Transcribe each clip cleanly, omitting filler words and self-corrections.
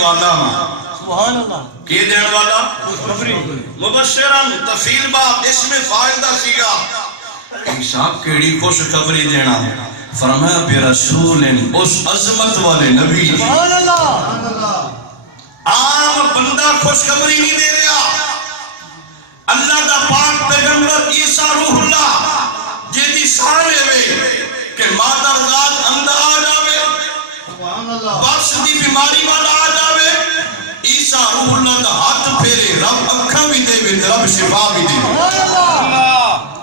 والا سبحان اللہ کی دین والا مبشرن تفیل باب اس میں فائدہ سیگا عیسیٰ کیڑی خوشخبری دینا فرمایا برسول اس عظمت والے نبی سبحان اللہ عام بندہ خوشخبری نہیں دے رہا اللہ دا پاک پیغمبر عیسیٰ روح اللہ جیدی سارے ہوئے کہ مادر ذات اندر آ جاوے بخش دی بیماری والا آ جاوے عیسیٰ روح اللہ دا ہاتھ پھیرے رب اکھا بھی دے وے رب شفا بھی دے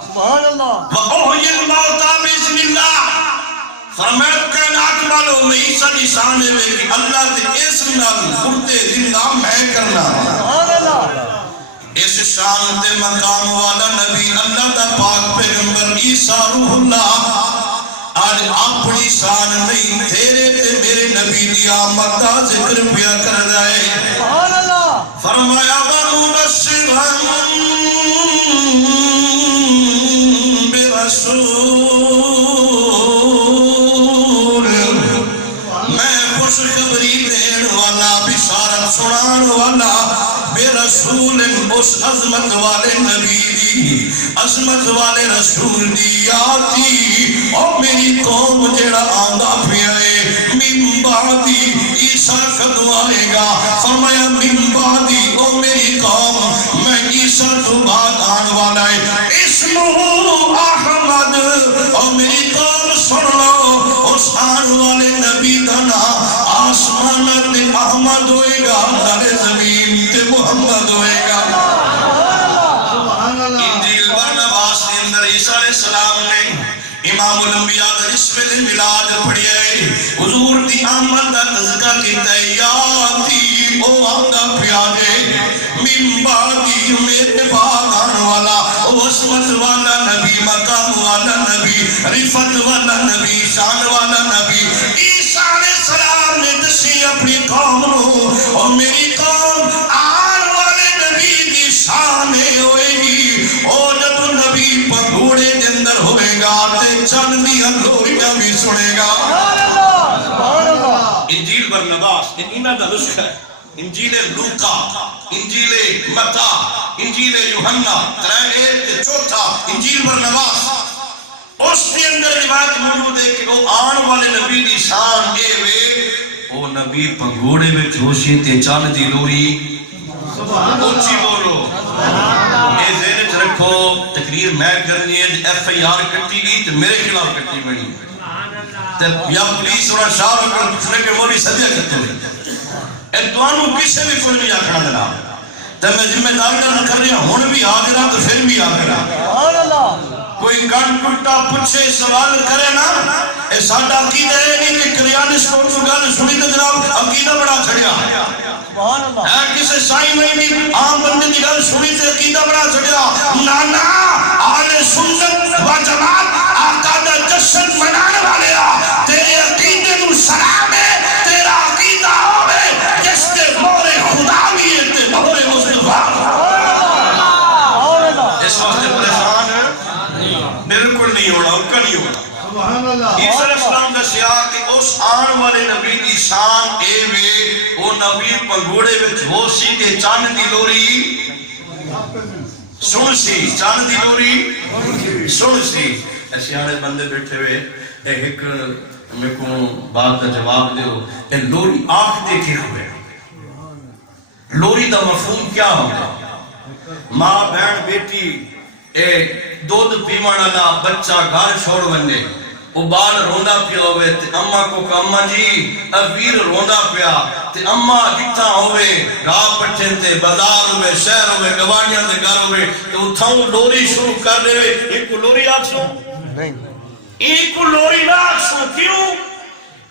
سبحان اللہ وَأُحْيِي الْمَوْتَى بِإِذْنِ اللَّهِ فرمائے کائنات والوں میں عیسیٰ نشان ہے کہ اللہ دے اسم نال مردے زندہ میں کرنا سبحان اللہ اس شان تے مقام والا نبی اللہ دا پاک پیغمبر عیسیٰ روح اللہ آج اپنی شان نہیں تیرے تے میرے نبی دی آمد دا ذکر پیا کر رہے سبحان اللہ فرمایا وَمُبَشِّرًا بِرَسُولٍ میں خوشخبری دین والا بشارت سنان والا برسول اس عظمت والے نبی دی عظمت والے رسول دی آتی اور میری قوم جڑا آندہ پیائے من بعدی عیسیٰ کدو آئے گا فرمایا من بعدی او میری قوم میں عیسیٰ تو بعد آن والا ہے اسمہ احمد اور میری قوم سن لو اس آن والے نبی دنا آسمانت احمد ہوئے گا نارے زمین تے محمد ہوئے گا انجیل برنباس کے اندر عیسیٰ علیہ السلام نے امام الانبیاء دا جسم الملاد پڑھی ہے حضور دی آمد دا تذکر کی تیاتی او آمدہ پیادے من بعدی میرے بعد آن والا عصمت والا نبی مقام والا نبی رفت والا نبی شان والا نبی عیسیٰ علیہ السلام نے دسی اپنی قوم نو اور میری قوم آن والے نبی دی شان ہوئے گی اور جب نبی پگھوڑے کے اندر ہوئے گا تے چند دی ہلوریاں بھی سنے گا انجیل برنباس انہاں دا نسخہ ہے انجیل لوکا انجیل متا انجیل یوحنا ترائے تے چوتھا انجیل برنباس اس کے اندر روایت موجود ہے کہ وہ آن والے نبی دی شان اے وے وہ نبی پگھوڑے میں کھوشی تے چند دی لوری اونچی بولو اے ذہن چ رکھو تقریر میں کرنی ہے ایف آئی آر کٹی گئی تو میرے خلاف کٹی بنی یا پولیس اور شاہ میں پوچھنے کے مولی صدیہ کرتے ہوئے اے دوانوں کسے بھی کوئی نہیں آکھنا دینا تو میں ذمہ داری کا نہ کر رہا ہوں بھی آگرہ تو پھر بھی آگرہ کوئی گن ٹوٹا پوچھے سوال کرے نا اے ساڈا عقیدہ ہے نہیں کہ کریانی سٹور کو گل سنی تو جناب عقیدہ بڑا چھڑیا ہے کسے سائی نہیں عام بندے کی گل سنی تو عقیدہ بڑا چھڑیا نانا آل سنت و جماعت آقا دا جشن منانے والے تیرے عقیدے نو سلام ہے تیرا عقیدہ ہوئے جس کے مور خدا بھی ہے تے مور مصطفیٰ اس وقت پریشان ہے بالکل نہیں ہونا اکا نہیں ہونا عیسیٰ علیہ السلام دا سیاہ کہ اس آن والے نبی دی شان اے وے وہ نبی پگھوڑے وچ ہو سی کہ چاند دی لوری سن سی چاند دی لوری سن سی ایسے آنے بندے بیٹھے ہوئے ایک میں کو بات کا جواب دے ہو اے لوری آنکھ دیکھے ہوئے لوری دا مفہوم کیا ہوگا ماں بہن بیٹی اے دودھ پیوان والا بچہ گھر چھوڑ بنے وہ بال روندا پیا ہوئے تے اماں کو کہ اماں جی ویر روندا پیا تے اماں کتھاں ہوئے گاہ پٹھے تے بازار ہوئے شہر ہوئے گواڑیاں تے گھر ہوئے تے اتھاں لوری شروع کر دے ایک کو لوری آکھسو ایک کو لوری نہ آکھسو کیوں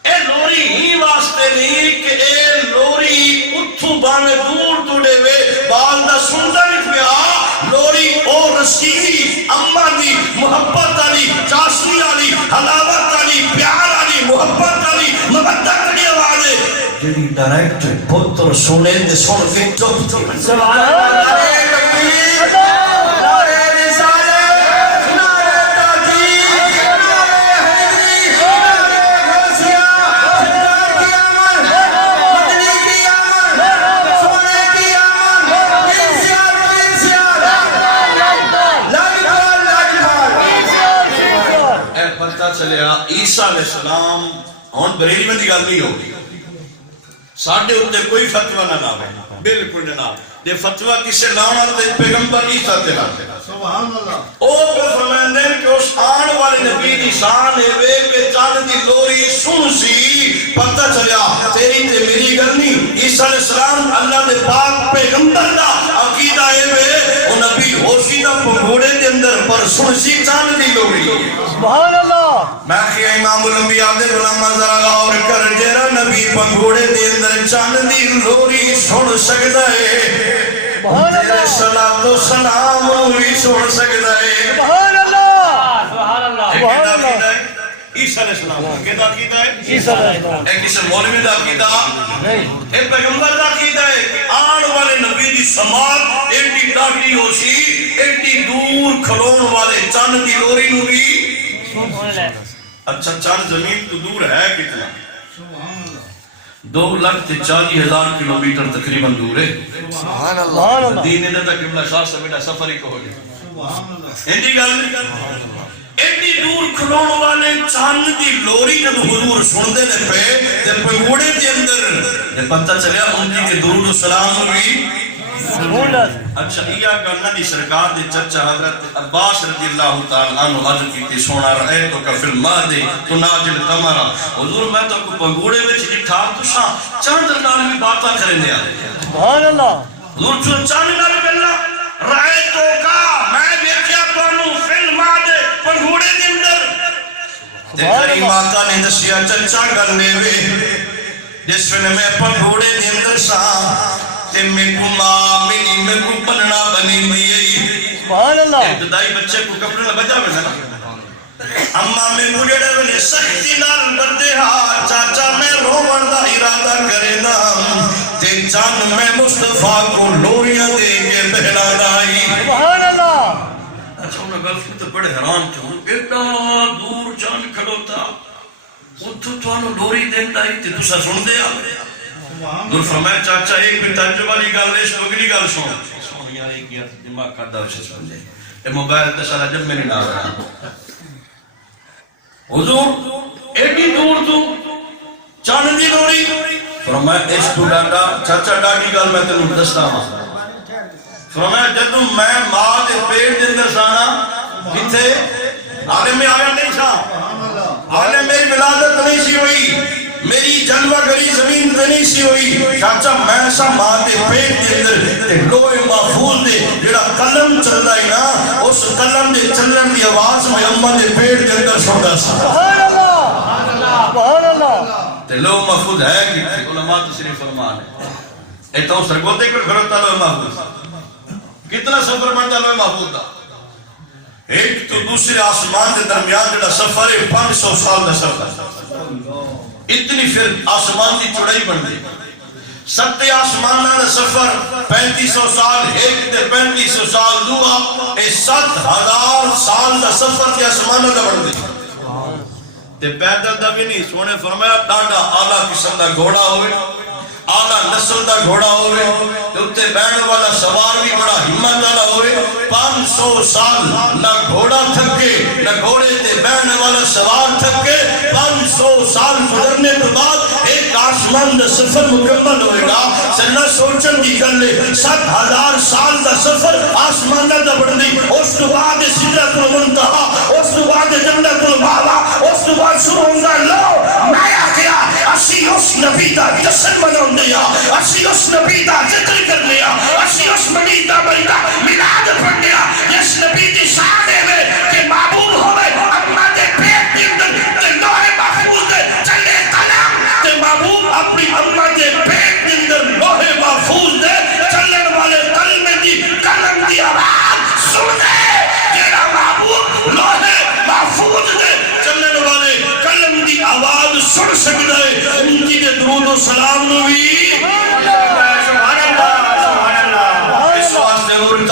اے لوری ہی واسطے نہیں کہ اے لوری اتھو بانے دور توڑے وے بال دا سنتا نہیں پیا لوری او رسیدی اماں دی محبت علی چاشنی علی حلاوت علی پیار علی محبت علی مبدت علی آوازے جنہی ڈائریکٹ پتر سنے دے سن کے چپ چپ سبحان اللہ عیسیٰ علیہ السلام ہن بریلی میں دی گل نہیں ہوگی ساڈے اوتے کوئی فتوی نہ لاوے بالکل نہ یہ فتوی کسے لاؤنا تے پیغمبر عیسیٰ تے لاتے سبحان اللہ او فرماندے کہ اس آن والے نبی دی شان ہے وے کہ چاند دی لوری سن سی پتہ چلیا تیری تے میری گل نہیں عیسیٰ علیہ السلام اللہ دے پاک پیغمبر دا عقیدہ ہے وے او نبی ہوشی دا پگھوڑے دے اندر پر سن سی چاند دی لوری سبحان اللہ میں کہ امام الانبیاء دے علماء ذرا غور کر جڑا نبی پگھوڑے دے اندر چاند دی لوری سن سکدا ہے تیرے صلاۃ و سلام بھی سن سکدا ہے سبحان اللہ سبحان اللہ سبحان اللہ عیسیٰ علیہ السلام کہتا عقیدہ ہے عیسیٰ علیہ السلام ایک کسی مولوی دا عقیدہ نہیں ایک پیغمبر دا عقیدہ ہے کہ آن والے نبی دی سماعت ایڈی ڈاڈی ہو سی ایڈی دور کھلون والے چاند دی لوری نو بھی اچھا چاند زمین تو دور ہے کتنا 2,40,000 کلومیٹر تقریباً دور ہے سبحان اللہ دین نے تک قبلہ شاہ سے میرا سفر ہی کہو گے ایڈی گل ایڈی دور کھلون والے چاند دی لوری جب حضور سن دے پہ تے پگوڑے دے اندر پتہ چلیا ان کی درود و سلام ہوئی اچھا یہ کرنا دی سرکار دے چچا حضرت عباس رضی اللہ تعالیٰ عنہ عرض کی سونا رہے تو کا فلم دے تو ناجل قمرہ حضور میں تو کو پگوڑے وچ لکھا تو شاہ چاند نال بھی باتاں کریں دے سبحان اللہ حضور چاند نال بلّا رہے تو کا میں دیکھیا پانو فلم دے پگوڑے دے اندر تے کری ماتا نے دسیا چچا کر لے وے جس فلم میں پگوڑے دے اندر شاہ تے میں کو ماں ملی میں کو پلنا بنی مئی سبحان اللہ ابتدائی بچے کو کپڑے بجا میں نا اما میں مجھے ڈے سختی نال بندے ہاں چاچا میں رومن دا ارادہ کرے نا تے چاند میں مصطفیٰ کو لوریاں دے کے بہلا دائی سبحان اللہ اچھا انہوں نے گل تو بڑے حیران تھے ایڈا دور چاند کھڑو تھا اتھو تو انہوں لوری دیں دائی تے دوسرا سن دیا دور فرمایا چاچا ایک بھی تجربہ لی گل لے شو اگلی گل سن سن یار ایک گیا دماغ کا دو سے سن دے اے موبائل تے سارا جب میں نہیں نہ رہا حضور ایڈی دور تو چاند دی لوری فرمایا اس تو ڈاڈا چاچا ڈاڈی گل میں تینوں دستا ہاں فرمایا جدوں میں ماں دے پیٹ دے اندر سانا کتے عالم میں آیا نہیں تھا عالم میری ولادت نہیں سی ہوئی میری جنوہ گری زمین تے نہیں سی ہوئی چاچا میں سا ماں دے پیٹ دے اندر تے لوہے محفوظ دے جڑا قلم چل رہا ہے نا اس قلم دے چلن دی آواز میں اماں دے پیٹ دے اندر سنتا سا سبحان اللہ سبحان اللہ تے لوہ محفوظ ہے کہ علماء تشریف فرمان ہے اے تو سرگوتے کر گھرتا لوہے محفوظ کتنا سفر بڑھتا لوہے محفوظ دا ایک تو دوسرے آسمان دے درمیان جڑا سفر ہے 500 سال دا سفر اتنی پھر آسمان دی چڑائی بن دی ستے آسمانہ دا سفر 3500 سال ایک دے 3500 سال دعا اے 7,000 سال دا سفر دی آسمانہ دا بن دی تے پیدل دا بھی نہیں سونے فرمایا ڈانڈا آلہ قسم دا گھوڑا ہوئے آلہ نسل دا گھوڑا ہوئے اتے بیٹھ والا سوار بھی بڑا ہمت والا ہوئے 500 سال نہ گھوڑا تھکے نہ گھوڑے تے بیٹھ والا سوار تھکے 500 سال گزرنے کے بعد ایک آسمان دا سفر مکمل ہوئے گا سنہ سوچن دی گل لے 7,000 سال دا سفر آسمان دا بڑھنی اس تو بعد سدرۃ المنتہا اس تو بعد جنت الماوا اس تو بعد سرونگا لو میں آخیا اسی اس نبی دا جسن بناؤں دیا اسی اس نبی دا ذکر کر لیا اسی اس نبی دا ملاد پڑھ لیا جس نبی دی شانے میں کہ معبود ہوئے اما دے پیٹ دے اندر لوہے محفوظ دے چلے قلم تے معبود اپنی اما دے پیٹ دے اندر لوہے محفوظ دے چلن والے قلم دی قلم دی آواز سنے جیڑا معبود لوہے محفوظ دے چلن والے قلم دی آواز سن سکتا ہے ان کی دے درود و سلام نوی سبحان اللہ اس واسطے اور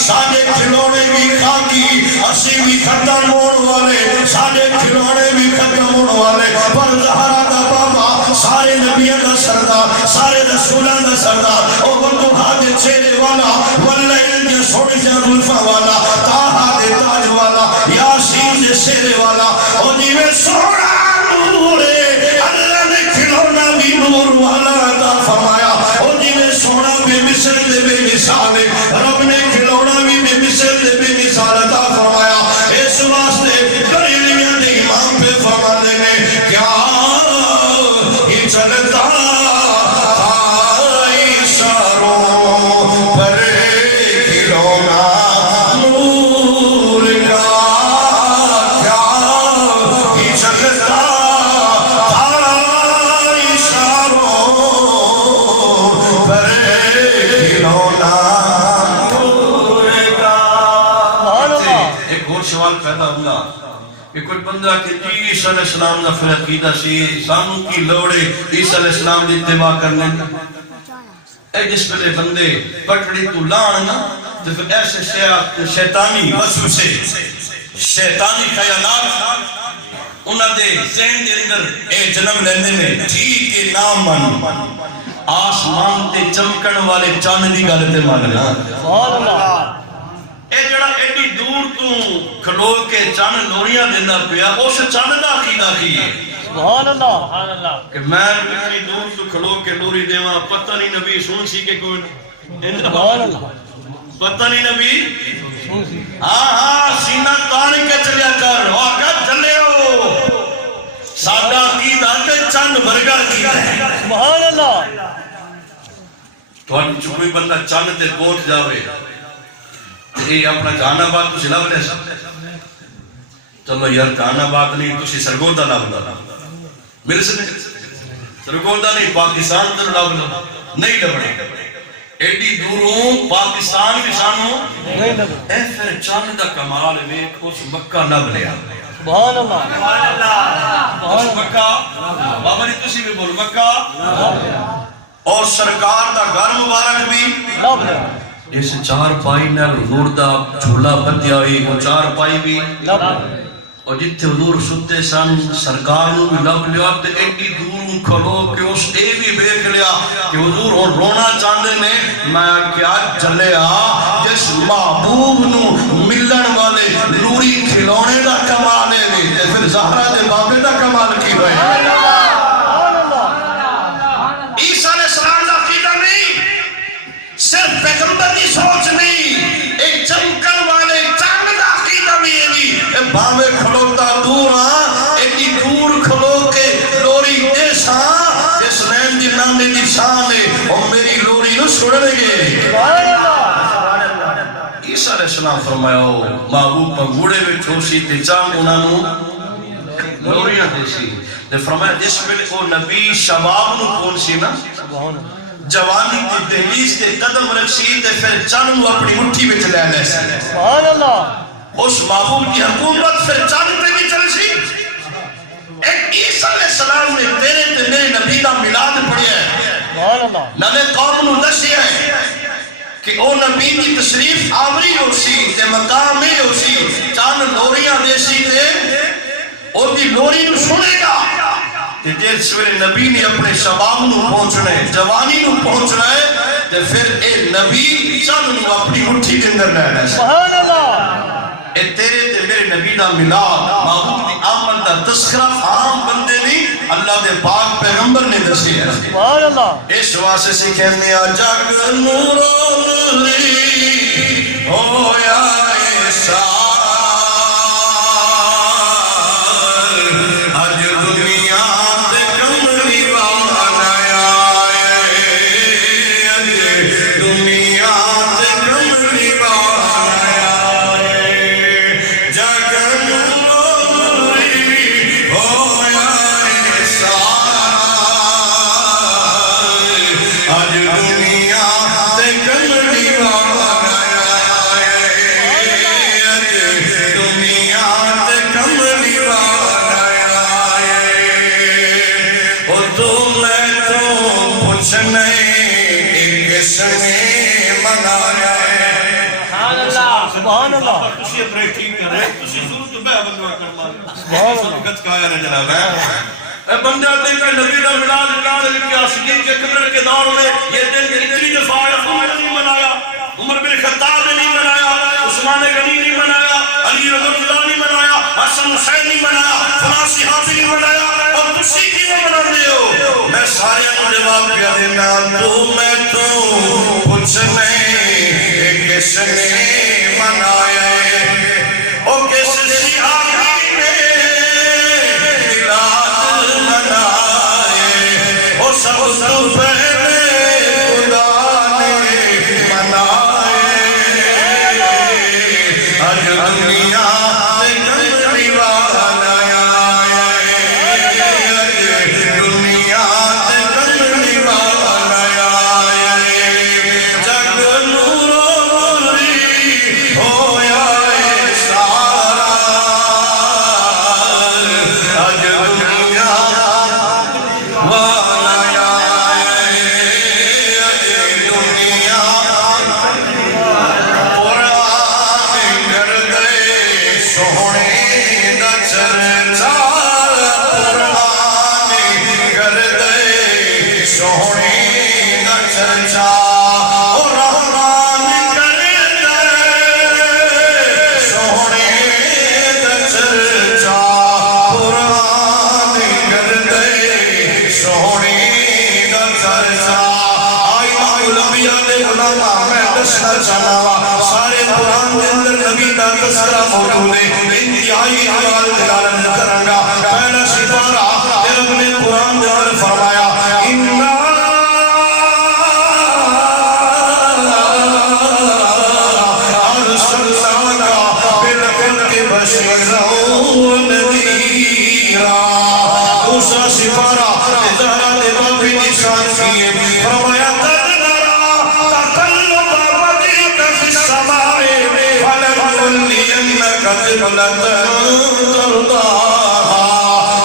ساڈے کھلونے بھی خاکی اسی بھی ختم ہونے والے ساڈے کھلونے بھی ختم ہونے والے پر زہرا دا بابا سارے نبیوں دا سردار سارے رسولوں دا سردار او بندوہا دے چہرے والا واللیل دے سوڑ جا غلفہ والا تاہا دے تاج والا یاسین دے سیرے والا او دیوے سوڑا نورے اللہ نے کھلونا بھی نور والا عطا فرمایا او دیوے سوڑا بے مثل دے بے مثال رب نے کھلونا بھی بے مثل دے بے مثال عطا فرمایا اس واسطے بریلیاں دے امام پہ فرمانے نے کیا ہی چلتا آئی ساروں پر کھلونا نور کا کیا ہی چلتا آئی ساروں پر کھلونا نور کا ایک اور سوال پیدا ہوا کہ کوئی بندہ کہ عیسیٰ علیہ السلام کا پھر عقیدہ سی سانوں کی لوڑے عیسیٰ علیہ السلام دی اتباع کرنے اے جس پہلے بندے پٹڑی تو لان نا تو پھر ایسے شیطانی وسوسے شیطانی خیالات انہاں دے ذہن دے اندر اے جنم لیندے نے ٹھیک ہے نام من آسمان تے چمکن والے چاند دی گل تے ماننا سبحان اللہ اے جڑا ایڈی دور تو کھلو کے چاند لوریاں دینا پیا اس چاند دا عقیدہ کی ہے سبحان اللہ سبحان اللہ کہ میں اتنی دور تو کھلو کے لوری دیواں پتہ نہیں نبی سن سی کہ کوئی سبحان اللہ پتہ نہیں نبی سن سی ہاں سینہ تان کے چلیا کر آقا چلے ہو ساڈا عقیدہ تے چند ورگا عقیدہ ہے سبحان اللہ تو کوئی بندہ چند تے پہنچ جاوے یہ اپنا جہان آباد تو لب لے سکتے چلو یار جہان آباد نہیں تو سرگودا لب لو میرے سے سرگودا نہیں پاکستان تو لب لو نہیں لبنے ایڈی دوروں پاکستان بھی سانو نہیں لگا اے پھر چاند دا کمال ویکھ اس مکہ لب لیا سبحان اللہ سبحان اللہ اس مکہ بابا جی تسی بھی بول مکہ اور سرکار دا گھر مبارک بھی لب لیا اس چار پائی نال حضور دا جھولا بندیا ہوئی وہ چار پائی بھی لب اور جتھے حضور ستے سن سرکار نو بھی لب لیا تے ایڈی دور کھلو کہ اس اے بھی دیکھ لیا کہ حضور اور رونا چاندے نے میں کیا چلیا جس محبوب نو ملن والے نوری کھلونے دا کمال ہے تے پھر زہرا دے بابے دا کمال کی ہوئے عیسیٰ علیہ السلام دا عقیدہ نہیں صرف پیغمبر کی سوچ نہیں ایک چمکن والے چاند دا عقیدہ بھی ہے بھی باوے کھلوتا دور ایک دور کھلو کے لوری ایسا اس نین دی ناندے دی شان ہے اور میری لوری نو سڑنے گے عیسیٰ علیہ السلام فرمایا محبوب پنگوڑے میں چھوسی تے چاند انہاں نو لوریاں دے سی نے فرمایا جس ویلے او نبی شباب نو کون سی نا سبحان اللہ جوانی کی دہلیز کے قدم رکھی تے پھر چند اپنی مٹھی میں چلے لے سی سبحان اللہ اس محبوب کی حکومت پھر چند پہ بھی چل سی ایک عیسیٰ علیہ السلام نے تیرے تے میرے نبی دا میلاد پڑھیا ہے سبحان اللہ نبی قوم نو دسیا ہے کہ او نبی کی تشریف آوری ہو سی تے مقام میں ہو سی چند لوریاں دے سی تے او دی لوری نو سنے گا کہ جیل سویرے نبی نے اپنے شباب نو پہنچنا ہے جوانی نو پہنچنا ہے تو پھر اے نبی چند نو اپنی مٹھی کے اندر رہنا ہے سبحان اللہ اے تیرے تے میرے نبی دا ملاد محبوب دی آمن دا تذکرہ عام بندے نہیں اللہ دے پاک پیغمبر نے دسی ہے سبحان اللہ اس واسطے سے کہنے جگ نوری ہویا ایسا سبحان اللہ تسی اپنے ٹھیک کرے تسی ضرورت بے بندہ کر مارے سبحان اللہ صدقت کایا نہ جناب اے بندہ دیکھا نبی دا ملاد کار لکھا صدیق اکبر کے دور میں یہ دن اتنی دفعہ عمر نے نہیں منایا عمر بن خطاب نے نہیں منایا عثمان غنی نہیں منایا علی رضی اللہ نہیں منایا حسن حسین نہیں منایا فلاں صحابی نہیں منایا اور تسی کی نہیں منا ہو میں سارے کو جواب دیا دینا تو میں تو پوچھنے کس نے منایا او کس صحابی نے ملاد منائے او سب تو پہلے خدا نے منائے آج دنیا میں کمری والا آئے دنیا میں کمری والا آئے جگ نور و نوری ہویا سارا آج دنیا والا آئے دنیا قرآن کر دے سونے دا چرچا قرآن کر دے سونے دا چرچا قرآن کر دے سونے دا چرچا قرآن کر دے سونے دا چرچا آئی الانبیاء دے علماء میں دسنا چاہا سارے قرآن دے اندر نبی دا تذکرہ موجود ہے انتہائی حوال دلالت کرنگا پہلا سپارہ رب نے قرآن دے اندر فرمایا اِنَّا أَرْسَلْنَاكَ بِالْحَقِّ بَشِيرًا وَنَذِيرًا دوسرا سپارہ ظہرات باب نشان کیے فرمایا قد نرى تقلب وجهك في السماء فلنولينك قبلة ترضاها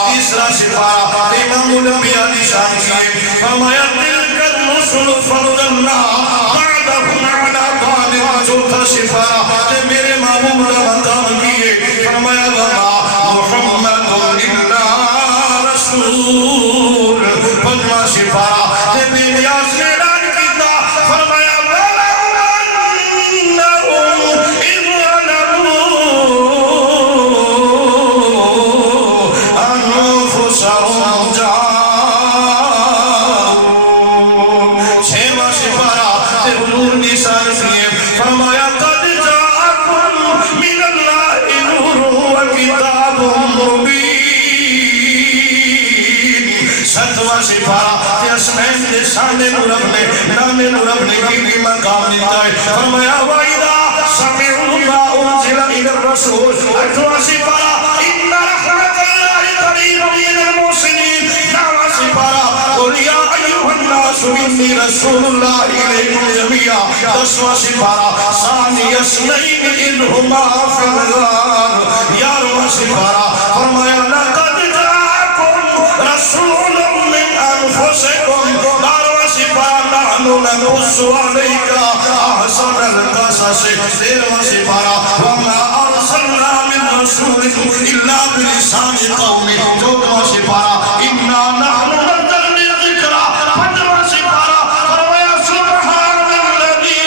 تیسرا سپارہ امام الانبیاء نشان کیے فرمایا تلك الرسل فضلنا بعضهم على بعض چوتھا سپارہ میرے محبوب کا مقام کیے فرمایا وما محمد الا رسول پنجواں سپارہ بے نیاز نے اعلان کیتا فرمایا وَلَوْ إِذْ ظَلَمُوا أَنفُسَهُمْ جَاءُوا چھواں سپارہ حضور نثار کیے فرمایا قد جاءكم من الله نور وكتاب مبين ستواں سپارہ اسمین دے سانے نورب نے نامے نورب نے کی مقام دیتا ہے فرمایا وَإِذَا سَمِعُوا مَا أُنزِلَ إِلَى الرَّسُولِ اٹھواں سپارہ إِنَّ رَحْمَتَ اللَّهِ قَرِيبٌ مِنَ الْمُحْسِنِينَ نوواں سپارہ قُلْ يَا أَيُّهَا النَّاسُ إِنِّي رَسُولُ اللَّهِ إِلَيْكُمْ جَمِيعًا دسواں سپارہ ثَانِيَ اثْنَيْنِ إِذْ هُمَا فِي الْغَارِ گیارہواں سپارہ فرمایا لَقَدْ جَاءَكُمْ رَسُولٌ مِّنْ أَنفُسِكُمْ بارہواں سپارہ نَحْنُ نَقُصُّ عَلَيْكَ أَحْسَنَ الْقَصَصِ تیرہواں سپارہ وَمَا أَرْسَلْنَا مِن رَّسُولٍ إِلَّا بِلِسَانِ قَوْمِهِ چودہواں سپارہ إِنَّا نَحْنُ نَزَّلْنَا الذِّكْرَ پنجواں سپارہ فرمایا سبحان الذی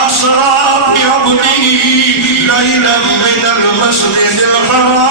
أسرى بعبده ليلا من المسجد الحرام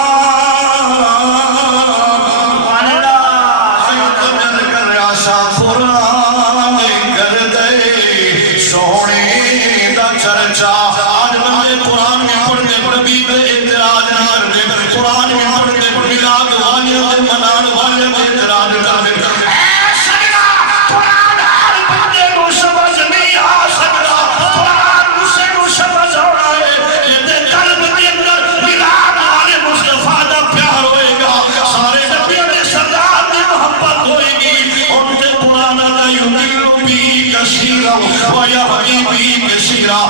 سونے دا چرچا آج بندے قرآن میں پڑھنے نبی پہ اعتراض نہ کرنے قرآن میں پڑھنے ملاد والے منان والے اعتراض کرنے اے سیدہ قرآن ہر بندے کو سمجھ نہیں آ سکتا قرآن اسے کو سمجھ ہو رہا ہے یہ قلب کے اندر ملاد والے مصطفیٰ دا پیار ہوئے گا سارے نبیوں نے سردار کی محبت ہوئے گی ان کے قرآن دا یدل بھی کثیرا وَيَحْوِي بِهِ كَثِيرًا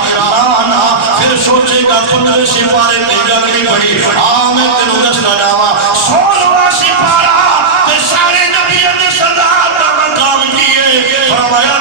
مانا پھر سوچے گا پندرہ سپارے میں جاگنی پڑی میں تینوں دستا جاوا سولہواں سپارہ تے سارے نبیوں نے صداقت کا مقام کیے فرمایا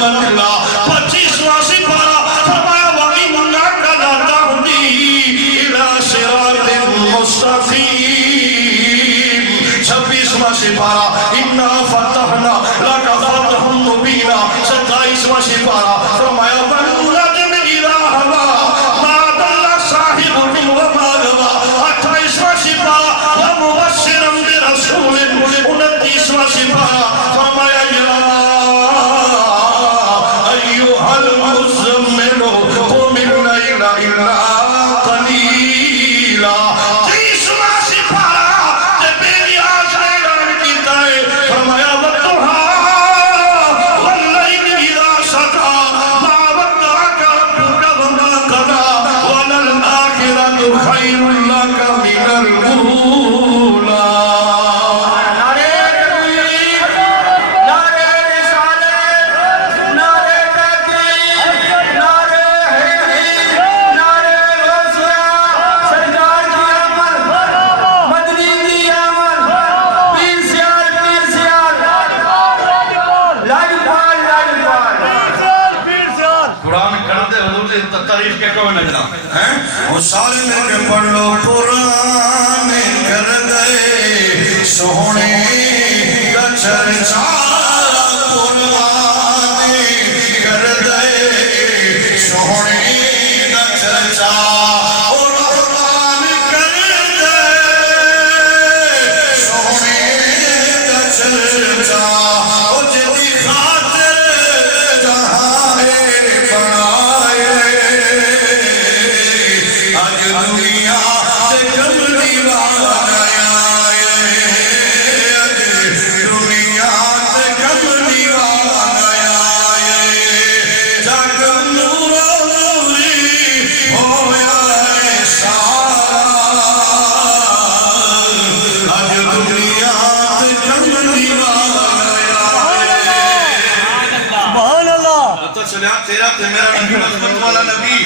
رحمت اللہ 25واں سپارہ فرمایا وَإِنَّكَ لَتَهْدِي إِلَى صِرَاطٍ مُسْتَقِيمٍ 26واں سپارہ إِنَّا فَتَحْنَا لَكَ فَتْحًا مُبِينًا 27واں سپارہ فرمایا وَالنَّجْمِ إِذَا هَوَىٰ مَا ضَلَّ صَاحِبُكُمْ وَمَا غَوَىٰ 28واں سپارہ وَمُبَشِّرًا بِرَسُولٍ 29واں سپارہ فرمایا یا أَيُّهَا الْمُزَّمِّلُ قُمِ اللَّيْلَ إِلَّا قَلِيلًا 30واں سپارہ جب میری آج نے اعلان کیتا ہے فرمایا وَالضُّحَىٰ وَاللَّيْلِ إِذَا سَجَىٰ مَا وَدَّعَكَ رَبُّكَ وَمَا قَلَىٰ وَلَلْآخِرَةُ خَيْرٌ لَّكَ مِنَ الْأُولَىٰ تعریف کے کوئی نہ جناب وہ سارے مل کے پڑھ لو قرآن کر گئے سونے کا چرچا قرآن کر گئے سونے کا چرچا قرآن کر گئے سونے کا چرچا وہ جدی خاطر جہاں ہے بڑا دنیا سے کملی والا آیا ہے دنیا سے کملی والا آیا ہے جگ نوری ہویا ہے سارا آج دنیا سے کملی والا آیا ہے سبحان اللہ تو چلیا تیرا تے میرا نبی عظمت والا نبی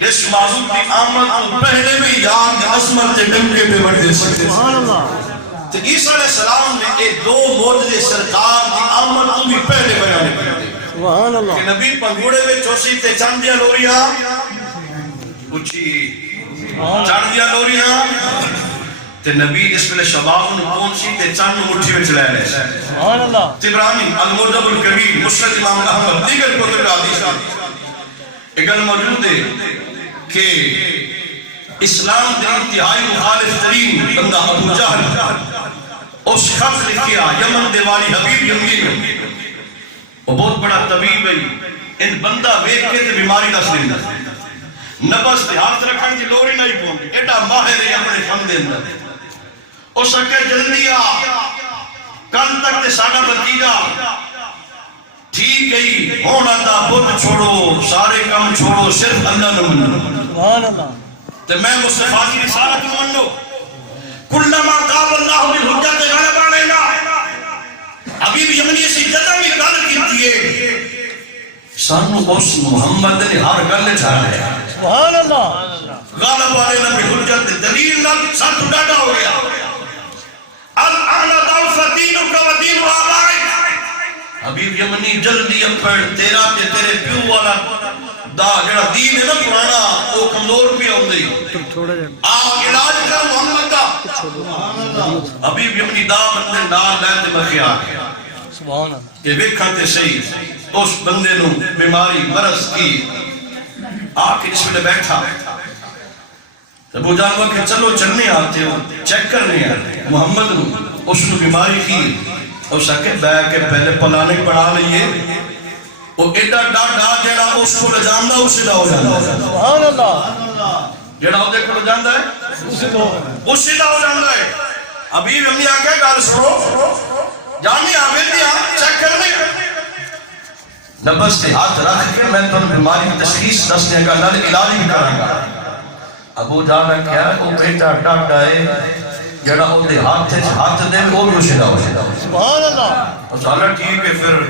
اس معصوم کی آمد تو پہلے بھی یاد عظمت کے ڈنکے پہ بڑھ دے سکتے سبحان اللہ تو عیسیٰ علیہ السلام نے یہ دو معجزے سرکار کی آمد تو بھی پہلے بیان کرتے سبحان اللہ کہ نبی پنگوڑے میں چوسی تے چاندیا لوریاں اچھی چاندیا لوریاں تے نبی اس میں شباب نے پہنچی تے چاند مٹھی میں چلائے لے سبحان اللہ تبرانی المجب الکبیر مسند امام احمد دیگر کتب حدیث اگل موجود ہے کہ اسلام دے انتہائی مخالف ترین بندہ ابو جہل اس خط لکھیا یمن دے والی حبیب یمین وہ بہت بڑا طبیب ہے ان بندہ ویک کے تے بیماری دس دیندا نبس تے ہاتھ رکھن دی لوڑ ہی نہیں پوندی ایڈا ماہر ہے اپنے فن دے اندر اس اکے جلدی آ کل تک تے ساڈا بتیجا ٹھیک گئی ہونا دا بت چھوڑو سارے کام چھوڑو صرف اللہ نہ منو سبحان اللہ تو میں مصطفیٰ کی رسالت منو کلما قاب اللہ بالحجت غلب علینا ابھی بھی یمنی سے جدہ میں گل کیتی ہے سانو اس محمد نے ہر گل چھاڑا ہے سبحان اللہ غلب علینا بالحجت دلیل نہ سانو ڈاڈا ہو گیا الان ضعف دینک و دین آبائک حبیب یمنی جلدی اپڑ تیرا تے تیرے پیو والا دا جڑا دین ہے نا پرانا وہ کمزور بھی ہوں گئی آپ علاج کر محمد دا حبیب یمنی دا بندے دا لیتے بخی آگیا کہ ویکھاتے صحیح اس بندے نو بیماری مرض کی آکے اس میں بیٹھا ابو جانوا کہ چلو چلنے آتے ہو چیک کرنے آتے محمد نو اس نو بیماری کی اور سکے بے کے پہلے پلانے پڑھا لئیے وہ ایڈا ڈا جیڑا اس کو لجاندہ اسی دا ہو جاندہ ہے سبحان اللہ جیڑا ہو دیکھو لجاندہ ہے اسی دا ہو جاندہ ہے ابھی ہم نے آگے گال سنو جانی آمین دیا چیک کرنے نبس سے ہاتھ رکھ کے میں تو بیماری کی تشخیص دستے ہیں گا نال علاج بھی کریں گا ابو جانا کیا ہے وہ بیٹا ڈاڈا ہے جڑا ہو دے ہاتھ دے وہ بھی اسی دا ہو جاندہ ہے سبحان اللہ اور سالہ ٹھیک ہے پھر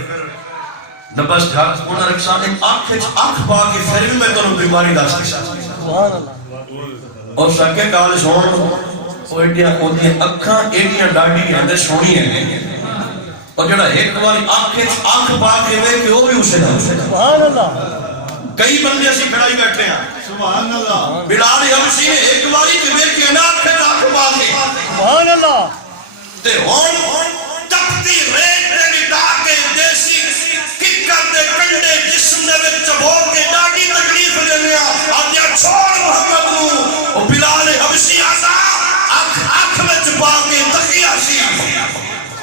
نبس ہاتھ انہوں نے رکھسان آنکھ پا کے پھر بھی میں تو بیماری دا سکتا اور سکے کال سون وہ ایڈیاں اکھاں ایڈیاں ڈاڈی ہیں دے سونی ہیں اور جڑا ایک باری آنکھ پا کے وے کہ وہ بھی اسے نہ سبحان اللہ کئی بندے اسی کھڑائی بیٹھے ہیں سبحان اللہ بلال حبشی نے ایک باری کہ وے کہ آنکھ پا کے سبحان اللہ تے ہون تپتی ریت دے لٹا کے دیسی ککر دے کنڈے جسم دے وچ چبو کے ڈاڈی تکلیف لینے آدیا چھوڑ محمد نو او بلال حبشی آتا آنکھ وچ پا کے تکیا سی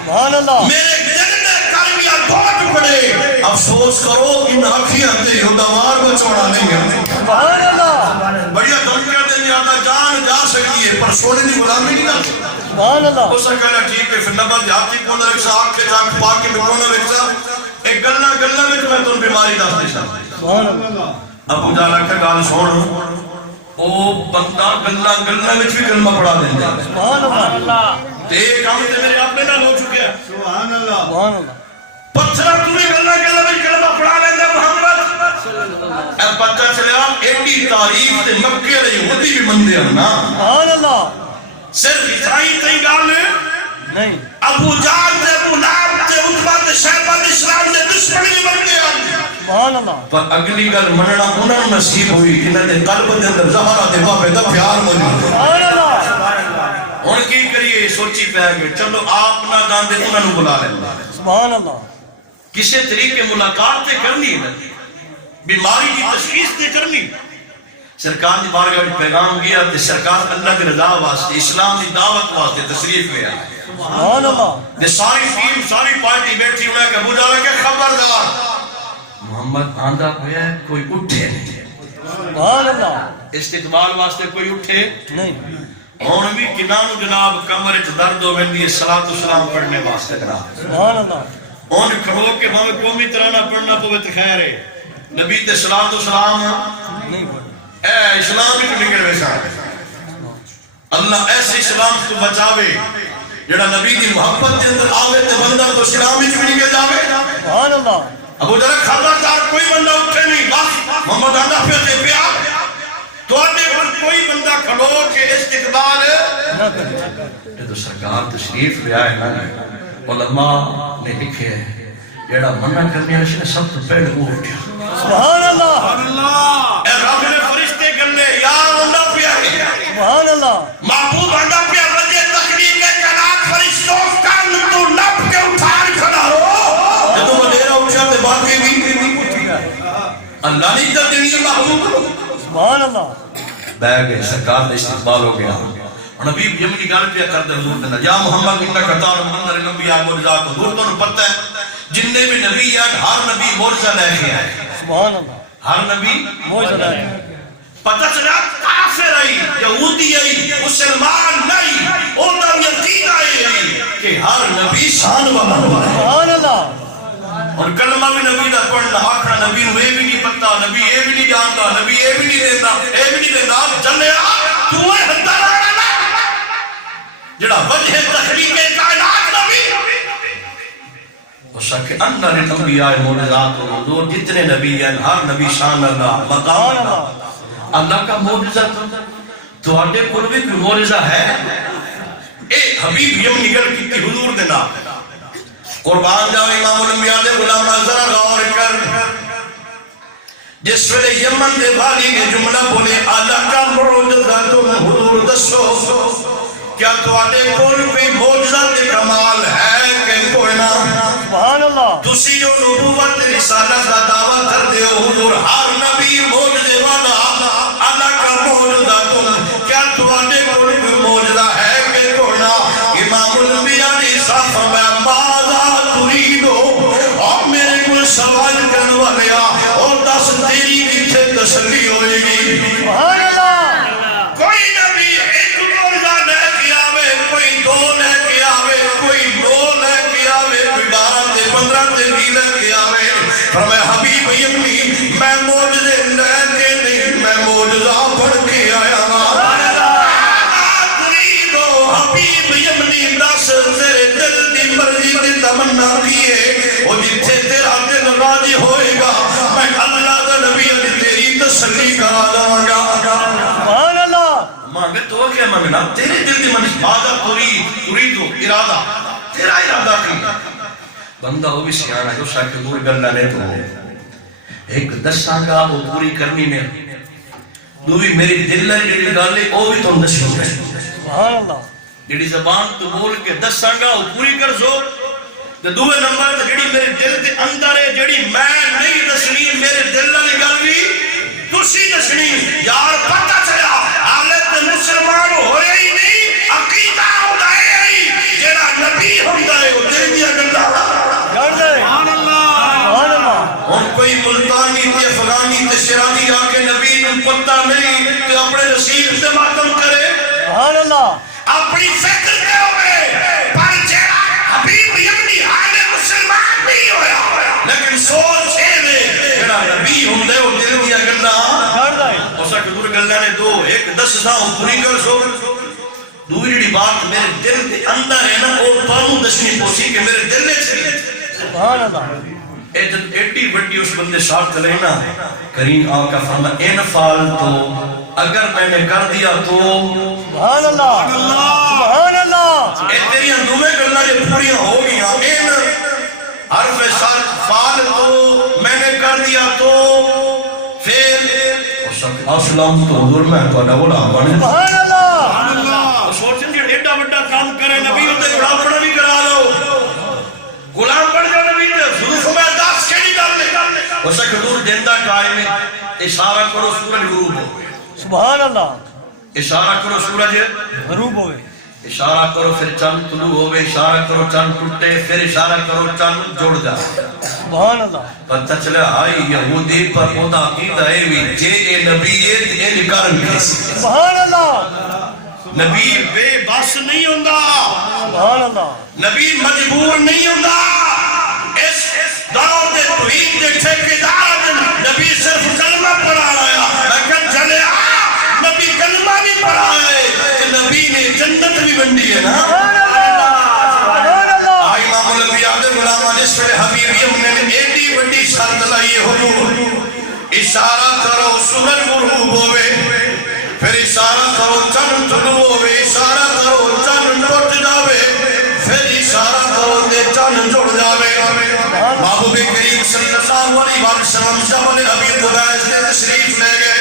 سبحان اللہ میرے دل میں کلمیاں بہت بڑے افسوس کرو ان آنکھیاں تے ہدوار بچوڑا نہیں ہے سبحان اللہ بڑیا دھمکیاں دے زیادہ جان جا سکتی ہے پر سونے دی غلامی نہیں کرتی سبحان اللہ اس کہنا ٹھیک ہے پھر نبض ہاتھی کونا رکھسا آنکھ کے جانک پاک کے بکونا رکھسا ایک گلنا میں تمہیں تم بیماری دا دیشا سبحان اللہ ابو جالا کے گال سوڑ او بندہ گلنا میں بھی کلمہ پڑھا دیں دے سبحان اللہ تے ایک کام تے میرے آپ میں نہ ہو چکے ہیں سبحان اللہ سبحان اللہ پتھرہ تمہیں گلنا میں کلمہ پڑھا دیں دے محمد اے پتہ چلیا ایڈی تاریخ تے مکہ رہی ہوتی بھی مندے ہیں نا سبحان اللہ صرف عیسائی تی گال نہیں ابو جان تے ابو لاب تے عتبہ تے شیبہ تے اسلام دے دشمنی بن گیا سبحان اللہ پر اگلی گل مننا انہاں نوں نصیب ہوئی کہ انہاں دے قلب دے اندر زہرا دے بابے دا پیار موجود سبحان اللہ ہن کی کریے سوچی پے گئے چلو آپ نہ جاندے انہاں نوں بلا لیں سبحان اللہ کسے طریقے ملاقات تے کرنی ہے بیماری کی تشخیص تے کرنی سرکار دی بارگاہ وچ پیغام گیا تے سرکار اللہ دی رضا واسطے اسلام دی دعوت واسطے تشریف لے آئے سبحان اللہ تے ساری ٹیم ساری پارٹی بیٹھی ہوئے کہ ابو جالا کہ خبردار محمد آندہ ہویا ہے کوئی اٹھے نہیں سبحان اللہ استقبال واسطے کوئی اٹھے نہیں ہون بھی کنانو جناب کمر اچ درد ہو ویندی ہے صلاۃ والسلام پڑھنے واسطے جناب سبحان اللہ ہون کھڑو کے ہمیں قومی ترانہ پڑھنا پوے تے خیر ہے نبی تے صلاۃ والسلام نہیں اے اسلام ہی تو نکل ویسا اللہ ایسے اسلام کو بچاوے جڑا نبی دی محبت کے اندر آوے تے بندہ تو اسلام ہی تو نکل جاوے سبحان اللہ ابو جرا خبردار کوئی بندہ اٹھے نہیں بس محمد آندہ پھر دے پیا تو آنے پر کوئی بندہ کھڑو کہ استقبال یہ تو سرکار تشریف لے آئے نا علماء نے لکھے ہیں جیڑا منع کرنے اس نے سب تو پہلے وہ اٹھیا سبحان اللہ اے رب نے فرشتے کرنے یا آندہ پیا سبحان اللہ محبوب آندہ پیا وجہ تقریب کے جناب فرشتوں کن تو نب کے اٹھان کھڑا ہو یہ تو مدیرہ اٹھیا تے باقی بھی اللہ نہیں کر دینی ہے محبوب سبحان اللہ بہ گئے سرکار نے استقبال ہو گیا اور نبی یمنی گل پہ کر دے حضور دینا یا محمد انہا کتار محمد نبی آئے موجزات حضور تو پتہ ہے جننے بھی نبی ہیں ہر نبی موجزہ لے کے آئے سبحان اللہ ہر نبی موجزہ لے پتہ چلا کافر آئی یہودی آئی مسلمان نہیں اوہ یقین آئی کہ ہر نبی شان والا ہوا ہے سبحان اللہ اور کلمہ بھی نبی دا پڑھنا آکھنا نبی نوے بھی نہیں پتا نبی اے بھی نہیں جانتا نبی اے بھی نہیں دینا اے بھی نہیں دینا جلیا تو اے ہندہ رہنا جڑا وجہ تخلیق کائنات نبی اس کہ انہ للانبیاء موجزات و حضور جتنے نبی ہیں ہر نبی شان اللہ مقام اللہ اللہ کا موجزہ تو آٹے قربی کوئی موجزہ ہے اے حبیب یم نگل کی حضور دینا قربان جاؤ امام الانبیاء دے غلام ذرا غور کر جس ویلے یمن دے بھالی نے جملہ بولے اللہ کا معجزہ تم حضور دسو کیا تواڈے کول کوئی معجزہ تے کمال ہے کہ کوئی نہ سبحان اللہ تسی جو نبوت رسالت کا دعویٰ کر دے ہو حضور ہر نبی معجزے والا اللہ کا معجزہ تم کیا تواڈے کول کوئی معجزہ ہے کہ کوئی نہ امام الانبیاء نے صاف میں سوال کرنے والیا اور دس تیری کتھے تسلی ہوئے گی سبحان اللہ کوئی نبی ایک معجزہ لے کے آوے کوئی دو لے کے آوے کوئی دو لے کے آوے کوئی 12 تے 15 تے بھی لے کے آوے فرمایا حبیب یمنی میں معجزے لے کے نہیں میں معجزہ پڑھ کے آیا حبیب یمنی دس تیرے دل دی مرضی دی تمنا کیے اور جتھے تیرا دل راضی ہوئے گا میں اللہ کا نبی علی تیری تسلی کرا دوں گا سبحان اللہ مانگے تو کیا مانگنا تیرے دل دی منش مادہ پوری تو ارادہ تیرا ارادہ کی بندہ وہ بھی سیاح جو شاہ کے پوری گلہ لے تو ایک دساں کا وہ پوری کرنی میں دوی میری دل لے جڑی گالے او بھی تم دسیں گے سبحان اللہ جڑی زبان تو بول کے دساں گا وہ پوری کر زو دوے نمبر تے جڑی میرے دل دے اندر ہے جڑی میں نہیں دسنی میرے دل والی گل بھی تسی دسنی یار پتہ چلا حالت مسلمان ہوئے ہی نہیں عقیدہ ہوندا ہے جڑا نبی ہوندا ہے وہ دل دی گلاں جان دے سبحان اللہ اور کوئی ملتانی تے افغانی تے شیرانی آ کے نبی نوں پتہ نہیں تے اپنے رسول سے ماتم کرے سبحان اللہ اپنی فکر کرو پر جڑا حبیب یمنی حال مسلمان نہیں ہویا لیکن سوچ اے جڑا نبی ہوندے او دل دی گلاں جان دے اسا کدور گلاں نے دو ایک دسدا پوری کر سو دوسری جڑی بات میرے دل دے اندر ہے نا او تانوں دسنی پوسی کہ میرے دل وچ ہے سبحان اللہ ایڈی بڑی اس بندے ساتھ چلے نا کریم آقا فرما انفال تو اگر میں نے کر دیا تو سبحان اللہ سبحان اللہ اے تیری اندومیں کرنا یہ پوریاں ہو گیا ان حرف ساتھ فال تو میں نے کر دیا تو پھر اسلام تو حضور میں تو ڈبل آبانے سبحان اللہ سوچیں جو ایڈا بڑا کام کرے نبی ہوتے غلام پڑھا بھی کرا لو غلام پڑھ جا نبی دے ظروف میں داس کے نہیں ڈالنے اسے حضور دیندہ ٹائم میں اشارہ کرو سورج غروب ہو سبحان اللہ اشارہ کرو سورج غروب ہوئے اشارہ کرو پھر چند طلوع ہوئے اشارہ کرو چند ٹوٹے پھر اشارہ کرو چند جوڑ جا سبحان اللہ پتہ چلے آئی یہودی پر خدا عقیدہ ہے بھی جے اے نبیت اے نکارن کیسی سبحان اللہ نبی بے بس نہیں ہوندہ سبحان اللہ نبی مجبور نہیں ہوندہ اس دور دے توحید دے ٹھیکیدار نبی صرف کلمہ پڑھا رہا لیکن چلے نبی کلمہ بھی پڑھا ہے کہ نبی نے جنت بھی بنڈی ہے نا آئی امام الانبیاء دے غلامہ جس پر حبیبیم نے ایڈی بڑی شرط لائی حضور اشارہ کرو سورج غروب ہوئے پھر اشارہ کرو چند طلوع ہوئے اشارہ کرو چند ٹوٹ جاوے پھر اشارہ کرو دے چند جڑ جاوے محبوب کریم صلی اللہ علیہ وسلم جبل ابی قبیس نے تشریف لے گئے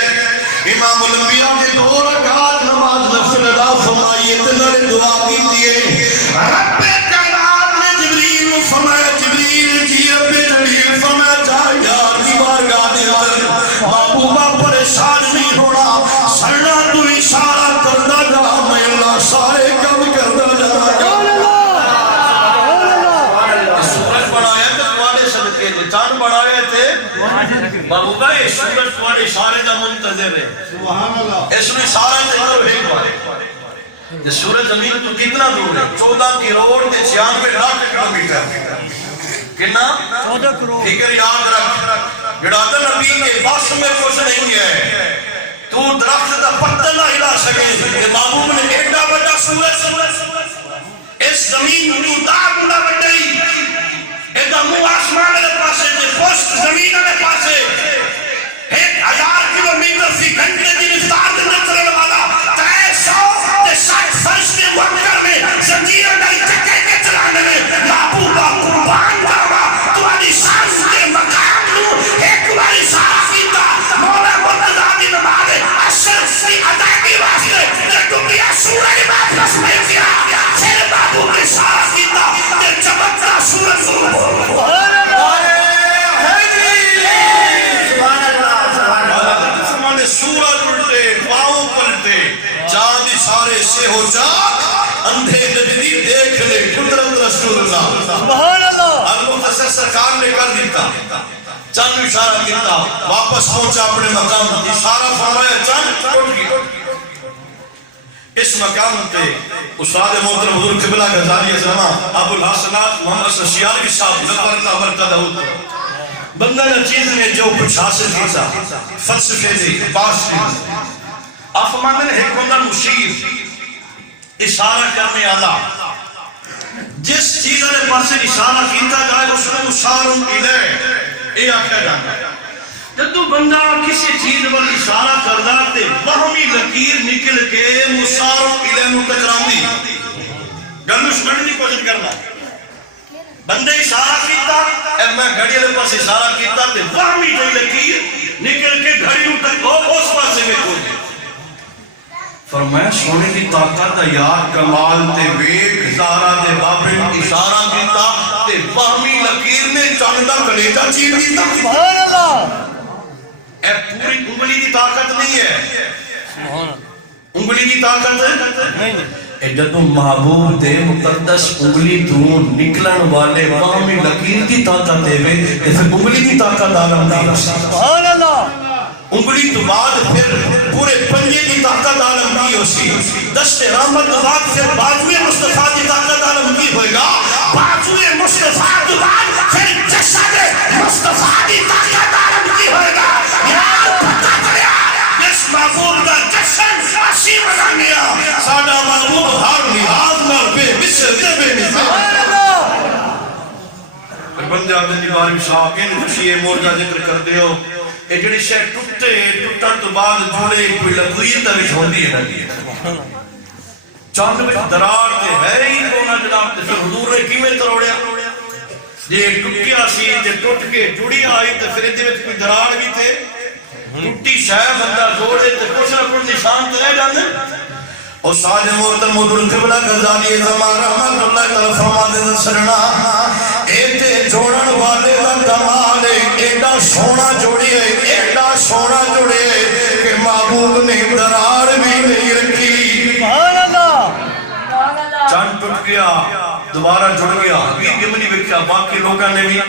امام الانبیاء نے 2 رکعت نماز نفل ادا فرمائی اتنا نے دعا کی دیے رب کائنات نے جبریل کو فرمایا جبریل جی رب جلیل فرمایا جا یار کی بارگاہ دے اندر محبوبہ پریشان نہیں ہونا سرنا تو اشارہ کرنا جا میں اللہ سارے کم کرنا جا سورج بنایا تھے تمہارے صدقے تھے چاند بنایا تھے محبوبہ اس سورج تمہارے اشارے دا منتظر ہے اس نے اشارہ تے ادھر بھیج پائے یہ سورج زمین تو کتنا دور ہے 14 کروڑ 96 لاکھ کلومیٹر کتنا 14 کروڑ فکر یاد رکھ جڑا نبی کے بس میں کچھ نہیں ہے تو درخت دا پتہ نہ ہلا سکے یہ محبوب نے ایڈا بڑا سورج اس زمین تو دار بڑا بڑی ایڈا منہ آسمان کے پاسے تے پشت زمین کے پاسے 1000 کلومیٹر فی گھنٹے کی رفتار سے چلنے والا 300 تے 60 فرش کے مرکز میں زنجیریں نہیں چکے کے چلانے میں محبوبہ قربان کروا تو علی شان کے مقام نو ایک باری سارا کیتا مولا مرتضی دی نماز عصر کی ادائیگی واسطے تے دنیا سورج واپس میں کیا پھر محبوب نے سارا کیتا تے چمکتا سورج سبحان سورج اٹھتے پاؤں پلٹے چاند اشارے سے ہو جا اندھے نجدی دیکھ لے قدرت رسول اللہ سبحان اللہ المختصر سرکار نے کر دیتا چند اشارہ کیتا واپس پہنچا اپنے مقام اشارہ فرمایا چند ٹوٹ گیا اس مقام پہ استاد محترم حضور قبلہ غزالی زما ابو الحسنات محمد سشیار کی صاحب نبرتا برکت ہوتا بندہ نے چیز نے جو کچھ حاصل کیتا فلسفے دے پاس کی آپ ماننے نے ایک بندہ مشیر اشارہ کرنے آلا جس چیز نے پاس اشارہ کیتا جائے اس نے مشارم الہ اے آکھا جانا جب تو بندہ کسی چیز پر اشارہ کردہ تے وہمی لکیر نکل کے مشارم الہ نو ٹکران دی گلو شکرن دی کوشش کرنا بندے اشارہ کیتا اے میں گھڑی والے پاس اشارہ کیتا تے وہمی جئی لکیر نکل کے گھڑی نوں تک اس پاسے میں کھول گئی فرمایا سونے دی طاقت دا یار کمال تے ویکھ زارا دے بابے نوں اشارہ کیتا تے وہمی لکیر نے چند دا کلیجہ چیر دیتا سبحان اللہ اے پوری انگلی دی طاقت نہیں ہے انگلی دی طاقت نہیں اے جدوں محبوب دے مقدس انگلی تو نکلن والے وہمی لکیر دی طاقت دے وے تے پھر انگلی دی طاقت عالم دی سبحان اللہ انگلی تو بعد پھر پورے پنجے کی طاقت عالم کی ہوسی دست رحمت تو بعد پھر بازوئے مصطفیٰ کی طاقت عالم کی ہوئے گا بازوئے مصطفیٰ تو بعد پھر جسد مصطفیٰ کی طاقت عالم کی ہوئے گا یاد پتہ کریا اس محبوب کا جشن اسی بنا گیا ساڑھا محبوب ہر لحاظ میں بے مصر دے بے مصر بندے آدھے دیواری صاحب ان خوشی مورجہ ذکر کر دیو اے جڑی شے ٹوٹے ٹوٹن تو بعد جوڑے کوئی لکویر تے وچ ہوندی ہے نا چاند وچ دراڑ تے ہے ہی کونا جناب تے پھر حضور نے کیویں تروڑیا جے ٹوٹیا سی تے ٹوٹ کے جڑی آئی تے پھر دے وچ کوئی دراڑ بھی تے ٹوٹی شے بندہ جوڑے تے کچھ نہ کچھ نشان تے رہ جاندے اور ساج محترم مدر قبلہ غزالی زمان رحمت اللہ تعالی فرماتے ہیں سرنا اے تے جوڑن والے دا کمال ایڈا سونا جوڑی ہے ایڈا سونا جوڑی ہے کہ محبوب نے دراڑ بھی نہیں رکھی سبحان اللہ چاند ٹوٹ گیا دوبارہ جڑ گیا حبیب یمنی بکیا باقی لوگاں نے بھی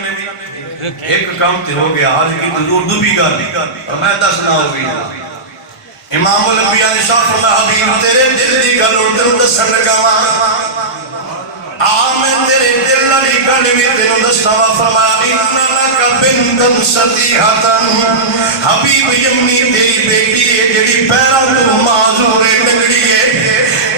ایک کام تے ہو گیا آج کی تو اردو بھی کر لی اور میں دسنا ہو گئی امام الانبیاء نے شاہ فرمایا حبیب تیرے دل دی گل اردو دسن لگا میں تیرے دل علی گل بھی تینوں دسنا فرمایا انکا بنتن صدیحتن حبیب یمنی تیری بیٹی ہے جڑی پیرا تو معذور لگڑی ہے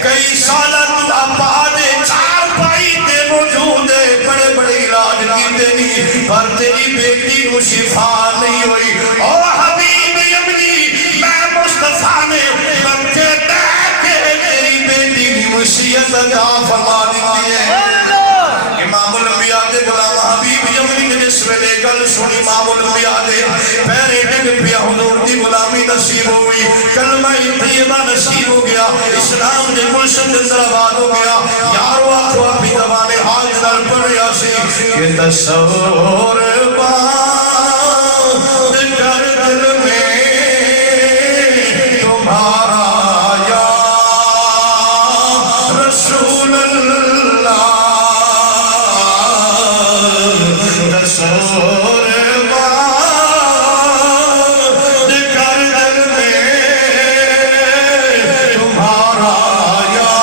کئی سالہ تو اپا دے چار پائی تے موجود ہے بڑے بڑے علاج کیتے نہیں پر تیری بیٹی کو شفا نہیں ہوئی او حبیب یمنی میں مصطفیٰ نے بچے دے کے تیری بیٹی کی وصیت عطا فرما دی ہے امام الانبیاء دے غلام حبیب یمنی نے جس ویلے گل سنی امام الانبیاء دے پیرے ڈگ پیا حضور دی غلامی نصیب ہوئی کلمہ طیبہ نصیب ہو گیا اسلام دے گلشن دے اندر آباد ہو گیا یارو آخو اپنی زبان حال در پڑیا سی کہ تصور بات کر دل میں تمہارا یا رسول اللہ تصور بات کر دل میں تمہارا یا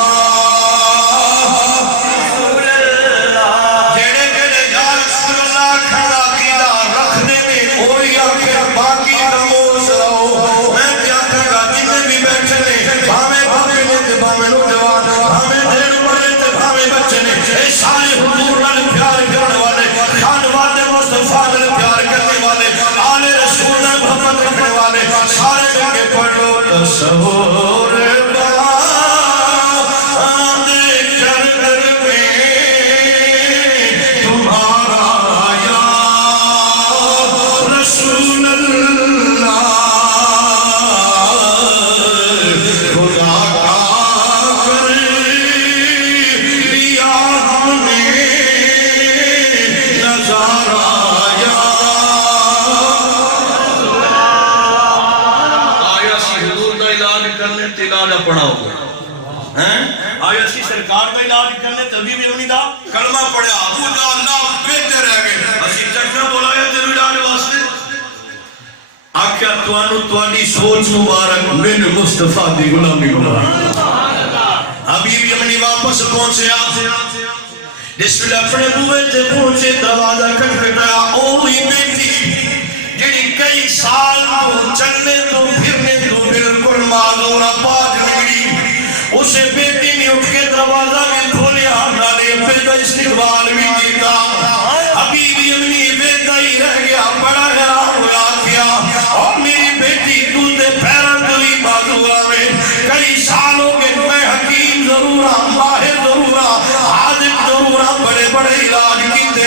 رسول اللہ جڑے جڑے یا رسول اللہ کھڑا کیا رکھ دے میں کوئی آخر باقی خاموش رہو میں کیا کہا جتنے بھی بیٹھے نے بھامے بھامے نے بھامے نوجوان بھامے دیر بڑے تے بھامے بچے نے اے سارے حضور نال پیار کرنے والے خانواد مصطفیٰ نال پیار کرنے والے آل رسول نال محبت رکھنے والے سارے مل کے پڑھو تصور بات کر دل میں تمہارا یا رسول اللہ خدا کا کر لیا ہم نے نظارہ یا آیا سی حضور کا علاج کرنے تلاجہ پڑھاؤ آیا سی سرکار کا علاج کرنے تبھی بھی اپنی دا کلمہ پڑھا ابو جا اللہ بہتے رہ گئے اسی چکا بولایا تیرے علاج واسطے آکھیا توانو توانی سوچ مبارک من مصطفیٰ دی غلامی مبارک حبیب یمنی واپس پہنچے جس ویلے اپنے بوئے تے پہنچے دروازہ کھٹکھٹایا او ہی بیٹی جڑی کئی سال تو چلنے تو پھرنے تو بالکل معذور آباد لگڑی اسے بیٹی نے اٹھ کے دروازہ میں کھولیا نالے پھر کا استقبال بھی کیتا حبیب یمنی بیٹا ہی رہ گیا بڑا حیران ہوا کیا اور میری بیٹی تو تے پیرن دوئی معذور آوے کئی سالوں کے میں حکیم ضرور ماہر ضرور حاضر ضرور بڑے بڑے علاج کیتے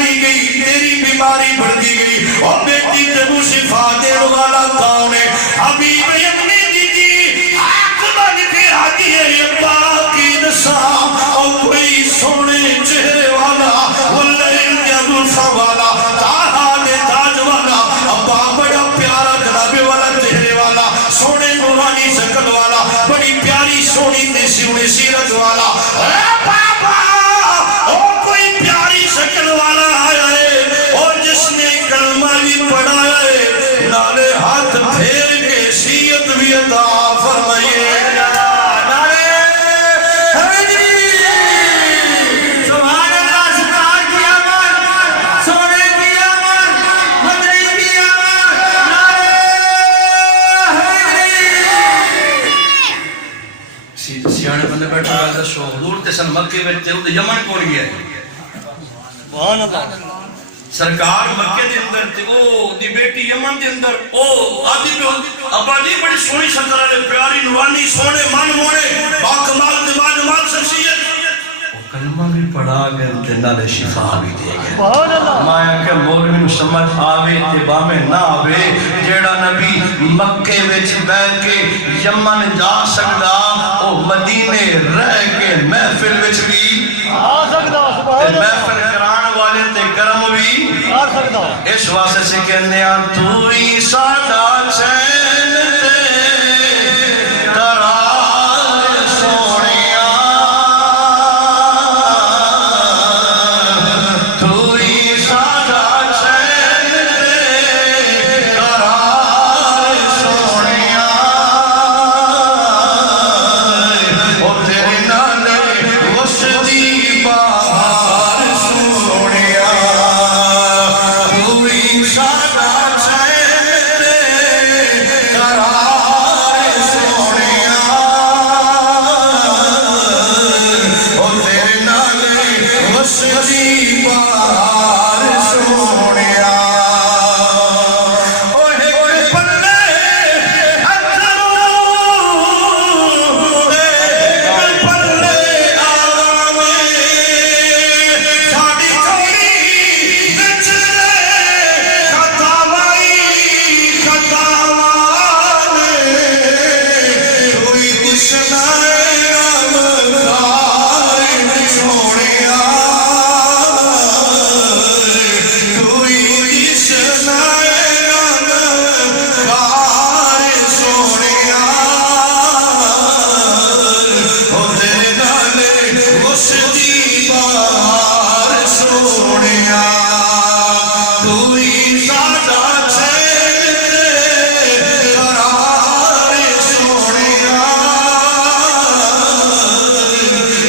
بڑھتی گئی، تیری بیماری بڑھتی گئی، اور بیٹی تینوں شفا دین والا کون ہے؟ حبیب یمنی دی دی آنکھ بن کے آگی ہے ابا کی نسام، اور کوئی سونے چہرے والا واللیل جدوفا والا تاہا دے تاج والا ابا بڑا پیارا جنابے والا چہرے والا سونے نورانی شکل والا بڑی پیاری سونی دیسی سیرت والا اے بابا اور کوئی پیاری شکل والا آیا ہے اور جس نے کلمہ بھی پڑھایا ہے نالے ہاتھ پھیر کے سیت بھی عطا فرمائیے سیانے بندے بیٹھا رہا تھا شو حضور تے سن مکے بیٹھتے ہو تو یمن کون گیا ہے سبحان اللہ سرکار مکے دے اندر تے او دی بیٹی یمن دے اندر او آدھی پہ ابا جی بڑی سونی شکل والے پیاری نورانی سونے من موڑے باکمال دماغ شخصیت کلمہ بھی پڑھا گئے تے نالے شفا بھی دے گئے سبحان اللہ مایا کہ مولوی نو سمجھ آوے تے بامے نہ آوے جیڑا نبی مکے وچ بیٹھ کے یمن جا سکدا او مدینے رہ کے محفل وچ بھی آ سکدا سبحان اللہ محفل کران والے تے کرم بھی آ سکدا اس واسطے سے کہنے آن تو ہی ساڈا چین تے قرار سونیا تو ہی ساڈا چین تے قرار سونیا اور تیرے نالے وسدی بہار سونیا تو ہی ساڈا چین تے قرار سونیا اور تیرے نالے وسدی بہار سونیا اوہ پلے پلے آوے ساڈی کوئی وچ خطاوائی خطاوانے کوئی دشنا سونیا کوئی دشنا سونیا او تیرے نالے وسدی بہار سونیا تو ہی ساڈا چین تے قرار سونیا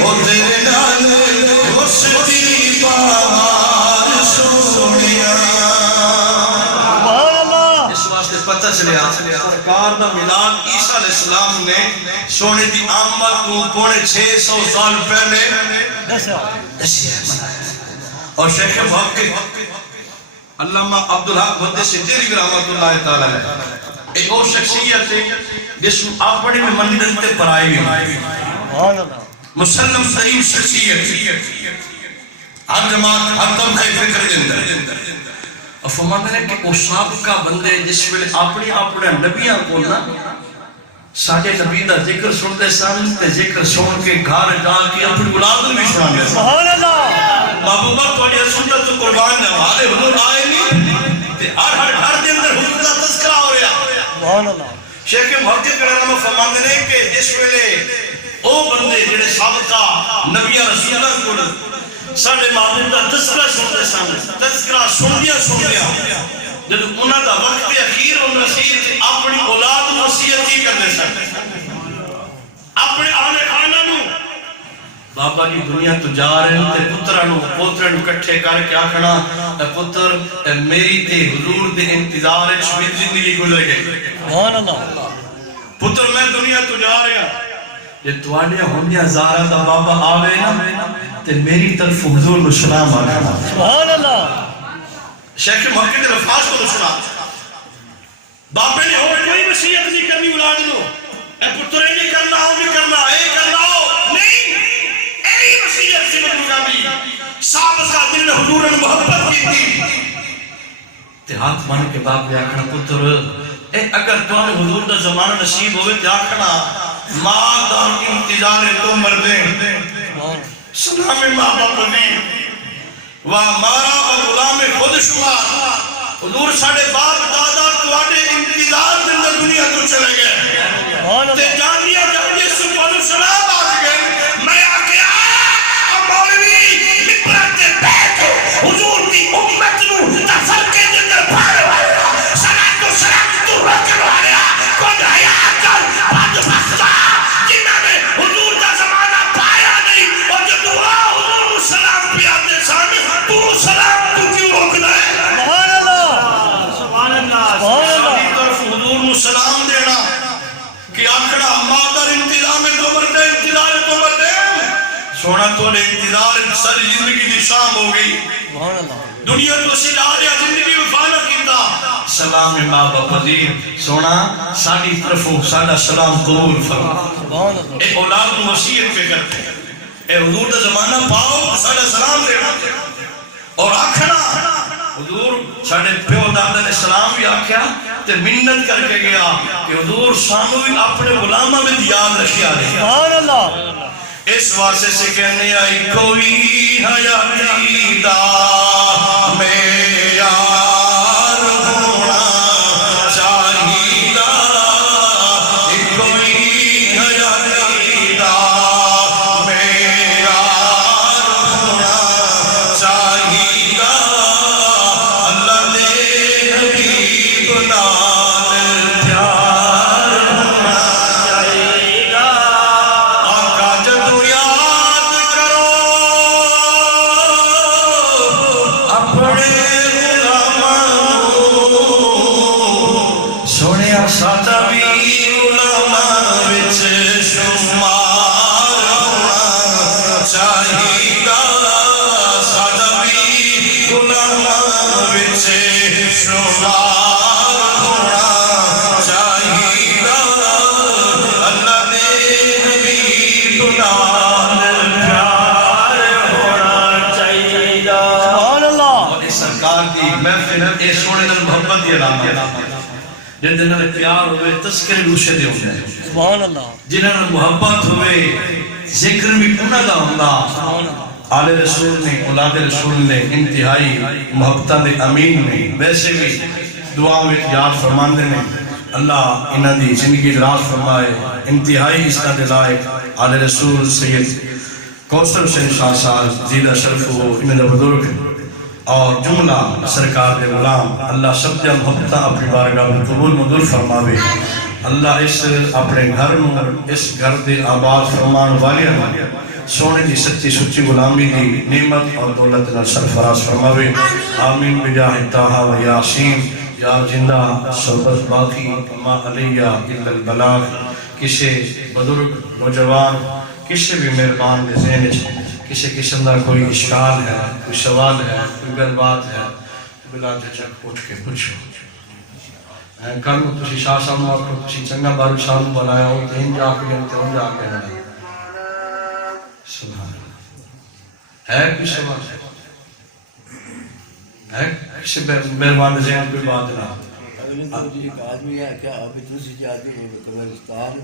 او تیرے نالے وسدی بہار سونیا سبحان اللہ اس واسطے پتہ چلیا سرکار دا میلاد عیسیٰ علیہ السلام نے سونے دی آمد کو پونے 600 سال پہلے دسیا اور شیخ محقق علامہ عبدالحق محدث تیری رحمت اللہ تعالی ہے ایک اور شخصیت ہے جس میں اپنے میں مندرن تے پرائی ہوئی سبحان اللہ مسلم ترین شخصیت ہر جماعت ہر طبقہ فکر دے اندر اور فرماتے ہیں کہ وہ سابقہ بندے جس ویلے اپنے نبیاں کو نا ساجے نبی دا ذکر سنتے سن تے ذکر سن کے گھر جا کے اپنی اولاد بھی سنا گے سبحان اللہ محبوبہ تو یہ سنت تو قربان نوالے حضور آئے نہیں تے ہر دن اندر حضور دا تذکرہ ہو رہا سبحان اللہ شیخ محقق رحمہ فرماتے ہیں کہ جس ویلے او بندے جڑے سابقہ نبیاں رسولہ کو ساڑھے محبوب دا تذکرہ سنتے سن تذکرہ سندیا جب انہاں دا وقت اخیر انہاں نصیحت اپنی اولاد نصیحت ہی کرنے سن اپنے آنے خانہ نو بابا کی دنیا تو جا رہے ہیں تے پترانو کٹھے کر کے آکھنا اے پتر میری تے حضور دے انتظار چھوئی زندگی گزر گئی سبحان اللہ پتر میں دنیا تو جا رہا جے تواڈے ہوندیاں زارا دا بابا آوے نا تے میری طرف حضور نو سلام آکھنا سبحان اللہ شیخ محقق کے الفاظ کو سنا بابے نے اور کوئی وصیت نہیں کرنی اولاد نو اے پتر نہیں کرنا ہو نہیں کرنا اے کرنا ہو نہیں اے شخصیت سی نبی سابقہ دل حضور نے محبت کی تھی تے ہاتھ مان کے باپ نے آکھنا پتر اے اگر تو نے حضور دا زمانہ نصیب ہوئے تے آکھنا ماں دا انتظار تو مردیں سلام ماں باپ دی مارا غلام خود شمار حضور ساڑھے باپ دادا تواڈے انتظار دن دنیا تو چلے گئے تے جانیا جانیا سبحان سلام آ گئے میں آ کے آیا مولوی ممبر تے بیٹھ حضور دی امت نو دفن کے اندر پھاڑ والا صلاۃ و سلام تو رکھن والا خود حیات کر بد بختا جنہاں نے حضور دا زمانہ پایا نہیں اور جب دعا حضور سلام پیا دے سامنے تو سلام تو کیوں روکنا ہے سلام دینا کہ آکڑا مادر انتظام تو مردے انتظار تو مردے سونا تو نے انتظار ساری زندگی دی شام ہو گئی دنیا تو سلالیا زندگی وفانہ کیتا سلام ماں باپ پذیر سونا ساڑی طرفوں ساڑا سلام قبول فرما اے اولاد کو وصیت پہ کرتے اے حضور دا زمانہ پاؤ ساڑا سلام دینا اور آکھنا حضور ساڑھے پیو دادا نے سلام بھی آکھیا تے منت کر کے گیا کہ حضور سانو بھی اپنے غلامہ میں یاد رکھیا رہے سبحان اللہ اس واسطے سے کہنے آئی کوئی حیاتی دا میں یار ہونا چاہیے کوئی حیاتی دا میں یار ہونا چاہیے جنہاں نے پیار ہوئے تذکرے روشے دے ہوئے سبحان اللہ جنہاں نے محبت ہوئے ذکر بھی انہاں دا ہوندا آل رسول نے اولاد رسول نے انتہائی محبتہ دے امین نے ویسے بھی دعا میں یاد فرماندے نے اللہ انہاں دی زندگی دراز فرمائے انتہائی اس کا دلائق آل رسول سید کوثر حسین شاہ صاحب زیدہ شرف ہو انہاں دا بزرگ اور جملہ سرکار دے غلام اللہ سب جا محبتہ اپنی بارگاہ میں قبول مدر فرماوے اللہ اس اپنے گھر میں اس گھر دے آباد فرمان والے سونے دی سچی سچی غلامی دی نعمت اور دولت نہ سرفراز فرماوے آمین بجاہ تاہا و یاسین یا زندہ صحبت باقی ما علیہ الا البلاغ کسے بزرگ نوجوان کسے بھی مہربان دے ذہن کسی قسم کا کوئی اشکال ہے کوئی سوال ہے کوئی گل بات ہے بلا جھجک اٹھ کے پوچھو کل کو تسی شاہ صاحب اور تسی چنگا بارو شاہ بنایا ہو تو ان جا کے تو ان جا کے سبحان اللہ ہے کوئی سوال ہے کسی مہربان ذہن کوئی بات نہ ایک آدمی ہے کیا ابھی دوسری جاتی ہے قبرستان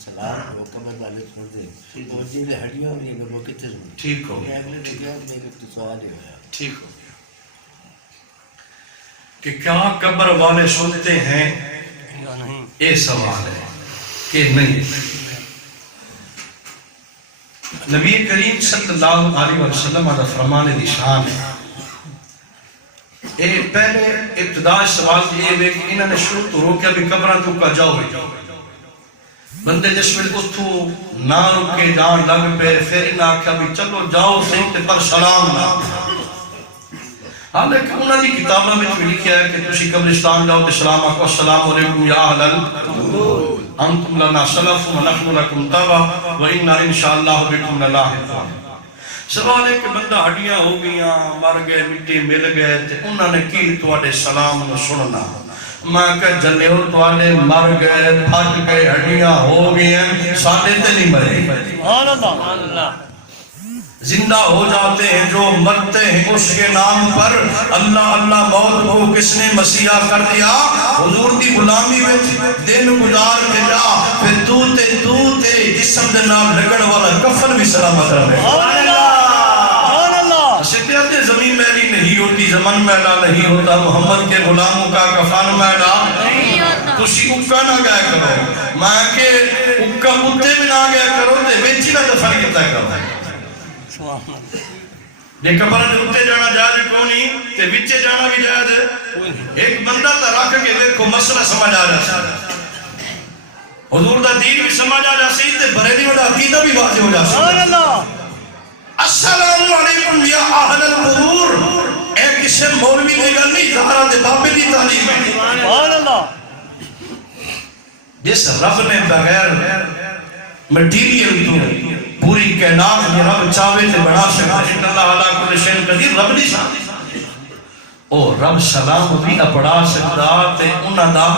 سلام وہ قبر والے چھوڑ دے وہ جی نے ہڈیاں نہیں وہ کتنے ٹھیک ہو اگلے دنیا میں ایک سوال ہی ہوا ٹھیک ہو کہ کیا قبر والے سنتے ہیں یہ سوال ہے کہ نہیں نبی کریم صلی اللہ علیہ وسلم کا فرمان دی شان ہے پہلے ابتدائی سوال یہ ہے کہ انہوں نے شروع تو روکیا بھی قبران تو کا جاؤ بندے جس میں اتھو نہ رکے جان لگ پہ پھر انہاں آکھا بھی چلو جاؤ سیتے پر سلام نہ حالانکہ انہوں نے کتابوں میں بھی لکھا ہے کہ تسی قبرستان جاؤ تے سلام آکھو السلام علیکم یا اہل انتم لنا سلف و نحن لکم تبا و انا انشاءاللہ بکم للاحقون سوال ہے کہ بندہ ہڈیاں ہو گئیاں مر گئے مٹی مل گئے تے انہوں نے کی تواڈے سلام نو سننا میں کہ جلیو تواڈے مر گئے پھٹ گئے ہڈیاں ہو گئیاں ساڈے تے نہیں مرے سبحان اللہ زندہ ہو جاتے ہیں جو مرتے ہیں اس کے نام پر اللہ اللہ موت کو کس نے مسیحا کر دیا حضور دی غلامی میں دن گزار کے جا پھر تو تے جسم دے نام لگن والا کفن بھی سلامت رہے شکایت زمین میلی نہیں ہوتی زمن میلا نہیں ہوتا محمد کے غلاموں کا کفن میلا تسی اکا نہ گیا کرو میں کہ اکا اتے بھی نہ گیا کرو تے ویچی نہ دفن کتا کرو یہ قبر دے اتے جانا جائز کونی تے وچے جانا بھی جائز ایک بندہ تا رکھ کے دیکھو مسئلہ سمجھ آ جا حضور دا دین بھی سمجھ آ جا سی تے بریلی وڈا عقیدہ بھی واضح ہو جا سی السلام علیکم یا اہل القبور اے کسے مولوی دی گل نہیں زہرا دے بابے دی تعلیم ہے سبحان اللہ جس رب نے بغیر مٹیریل تو پوری کائنات میں رب چاہے تے بنا سکتا ہے اللہ علیہ کل شیء قدیر رب نہیں سکتا او رب سلام بھی اپڑا سکتا تے انہاں دا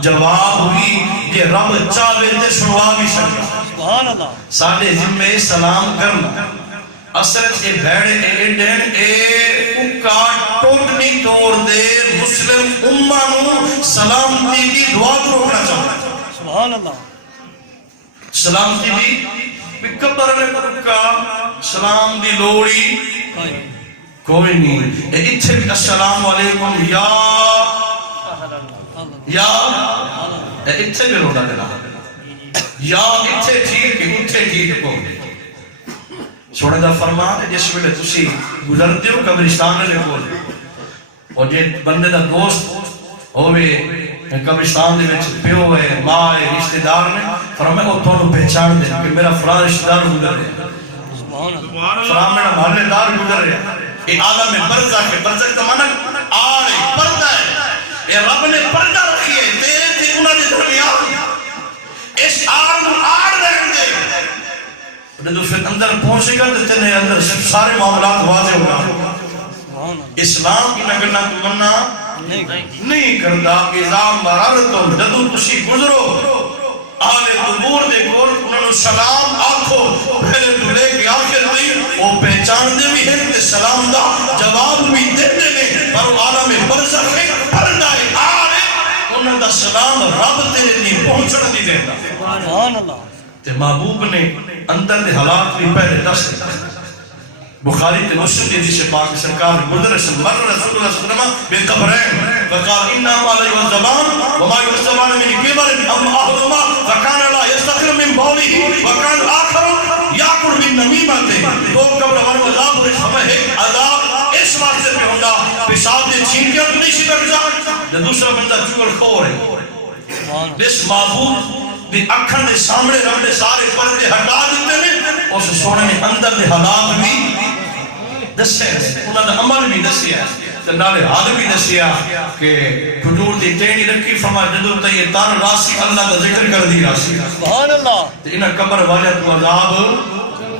جواب بھی کہ رب چاہے تے سنوا بھی سکتا سبحان اللہ ساڈے ذمہ سلام کرنا اصل سے بھیڑے ایڈن اکا ٹوٹنی طور دے مسلم امہ نو سلامتی کی دعا کو روکنا چاہتا سبحان اللہ سلامتی بھی قبر میں اکا سلام دی لوڑی کوئی نہیں اتھے بھی السلام علیکم یا اتھے بھی روڑا دینا یا اتھے ٹھیک ہے اتھے ٹھیک کو سونے دا فرمان ہے جس ویلے تسی گزرتے ہو قبرستان نے کول اور جے بندے دا دوست ہوئے قبرستان دے وچ پیو ہے ماں ہے رشتہ دار نے فرمایا او تانوں پہچان دے کہ میرا فلاں رشتہ دار گزر رہا ہے سبحان اللہ فلاں میرا محلے دار گزر رہا ہے یہ عالم برزخ ہے برزخ کا معنی آڑ ہے پردہ ہے یہ رب نے پردہ رکھی ہے تیرے تے انہاں دے درمیان اس آڑ نو آڑ رہن دے جب پھر اندر پہنچے گا تو تیرے اندر سارے معاملات واضح ہوگا اسلام کی نگرنا تمنا نہیں کرتا اذا مررتم جدو تسی گزرو آلے قبور دے کول انہوں نے سلام آکھو پہلے تو لے کے آخر دی وہ پہچان دے بھی ہیں کہ سلام دا جواب بھی دیتے ہیں پر عالم برزخ ہے پردہ آلے انہوں دا سلام رب تیرے نہیں پہنچنا نہیں دیتا سبحان اللہ تے محبوب نے اندر دے حالات بھی پہلے دس بخاری تے مسلم دی حدیث پاک سرکار گزر مر رسول اللہ صلی اللہ علیہ وسلم بے قبرین فقال انما علی والزمان وما یستوان من قبر ام احدهما فكان لا يستقر من بوله وكان اخر یاکل بالنمیمۃ تو قبر والے عذاب اور سمے عذاب اس واسطے پہ ہوندا پیشاب دے چھین کے نہیں سی کرتا دوسرا بندہ چغل خور ہے اس محبوب دی اکھن دے سامنے رب نے سارے پردے ہٹا دیتے ہیں اس سونے نے اندر دے حالات بھی دسے ہیں انہاں دا عمل بھی دسیا تے نالے حال بھی دسیا کہ حضور دی ٹہنی رکھی فرما جدوں تے یہ تن راسی اللہ دا ذکر کر دی راسی سبحان اللہ تے انہاں قبر والے تو عذاب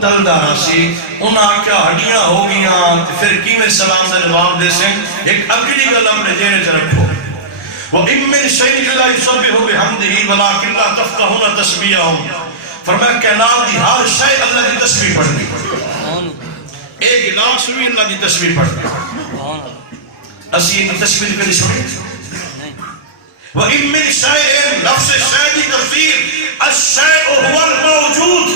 ٹلدا راسی انہاں کیا ہڈیاں ہو گیاں تے پھر کیویں سلام دا جواب دے سن ایک اگلی گل اپنے ذہن وچ رکھو وَإِن مِّن شَيْءٍ إِلَّا يُسَبِّحُ بِحَمْدِهِ وَلَٰكِن لَّا تَفْقَهُونَ تَسْبِيحَهُم فرمایا کائنات کی ہر شے اللہ کی تسبیح پڑھتی ہے ایک گلاس بھی اللہ کی تسبیح پڑھتی ہے اسی ان تسبیح کبھی سنی وَإِن مِّن شَيْءٍ لفظ شے کی تفسیر الشَّيْءُ هُوَ الْمَوْجُودُ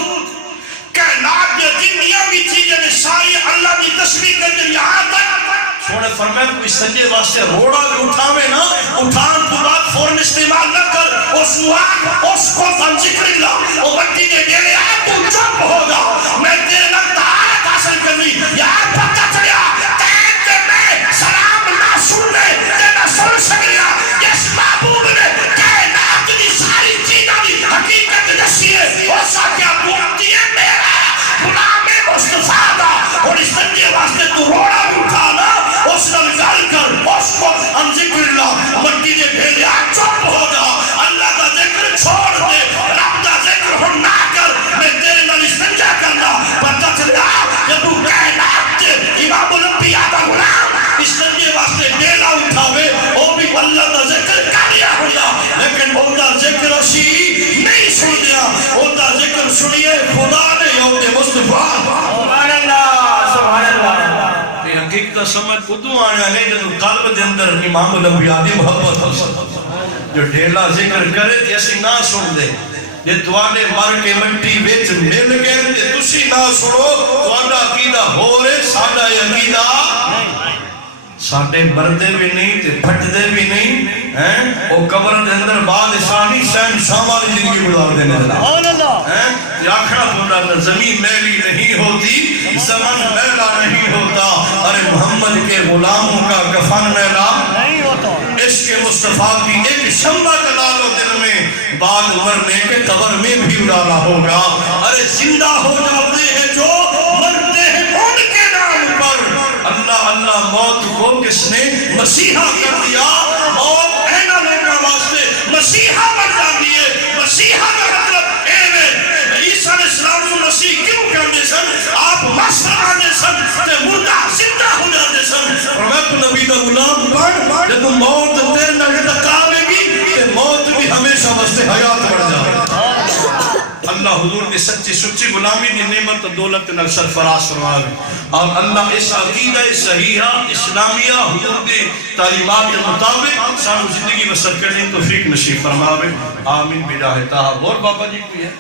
کائنات میں دنیا کی چیزیں ساری اللہ کی تسبیح کرتے یہاں تک سونے فرمائے کوئی سجے واسطے روڑا بھی اٹھاوے نا اٹھان تو بعد فورن استعمال نہ کر اس نوان اس کو فن ذکر اللہ وہ بٹی کے گیلے آئے تو چپ ہوگا میں تیرے لگتا آیت حاصل کرنی یار پتہ چلیا تیرے میں سلام نہ سننے تیرے سن سکریا جس محبوب نے کائنات کی ساری چیزیں دی حقیقت دسی ہے اور ساتھیا بولتی ہے میرا غلام مصطفیٰ دا اور اس سجے واسطے تو روڑا بھی اٹھانا اس نے گل کر اس کو ہم ذکر اللہ مٹی دے بھیجا چپ ہو جا اللہ کا ذکر چھوڑ دے رب کا ذکر ہم نہ کر میں تیرے نال استنجا کرنا پتہ چلا کہ تو کائنات کے امام الانبیاء کا غلام استنجے واسطے ڈیلا اٹھاوے وہ بھی اللہ کا ذکر کریا ہویا لیکن وہ کا ذکر اسی نہیں سن دیا وہ کا ذکر سنیے خدا نے یوم مصطفیٰ سبحان اللہ دا سمجھ ادو آیا ہے جب قلب دے اندر امام الانبیاء دی محبت ہو جو ڈھیلا ذکر کرے تے اسی نہ سن دے جے تواڈے مر کے مٹی وچ مل گئے تے تسی نہ سنو تواڈا عقیدہ ہو رہے ساڈا عقیدہ ساڈے مردے بھی نہیں تے پھٹدے بھی نہیں ہیں او قبر دے اندر بادشاہ نہیں شہنشاہ والی زندگی گزار دینے سبحان اللہ یہ آخرا پڑھا زمین میلی نہیں ہوتی زمن میلا نہیں ہوتا ارے محمد کے غلاموں کا کفن میلا نہیں ہوتا عشق مصطفیٰ کی ایک شمع جلا لو دل میں بعد مرنے کے قبر میں بھی اڑانا ہوگا ارے زندہ ہو جاتے ہیں جو مرتے ہیں ان کے نام پر اللہ اللہ موت کو کس نے مسیحا کر دیا موت اینا لوگا واسطے مسیحا بن جاتی ہے مسیحا کا مطلب عیسیٰ علیہ السلام کو مسیح کیوں کرنے سن آپ مصر آنے سن تے مردہ زندہ ہو جاتے سن اور میں تو نبی دا غلام بن جب موت تیرے نگے تکاوے گی تے موت بھی ہمیشہ واسطے حیات بڑھ جائے اللہ حضور کی سچی سچی غلامی کی نعمت و دولت نال سرفراز فرمائے اور اللہ اس عقیدہ صحیحہ اسلامیہ حضور کی تعلیمات کے مطابق سانو زندگی بسر کرنے توفیق نصیب فرمائے آمین بجاہ تاہا اور بابا جی کوئی ہے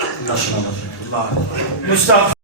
اللہ سلامت اللہ مصطفیٰ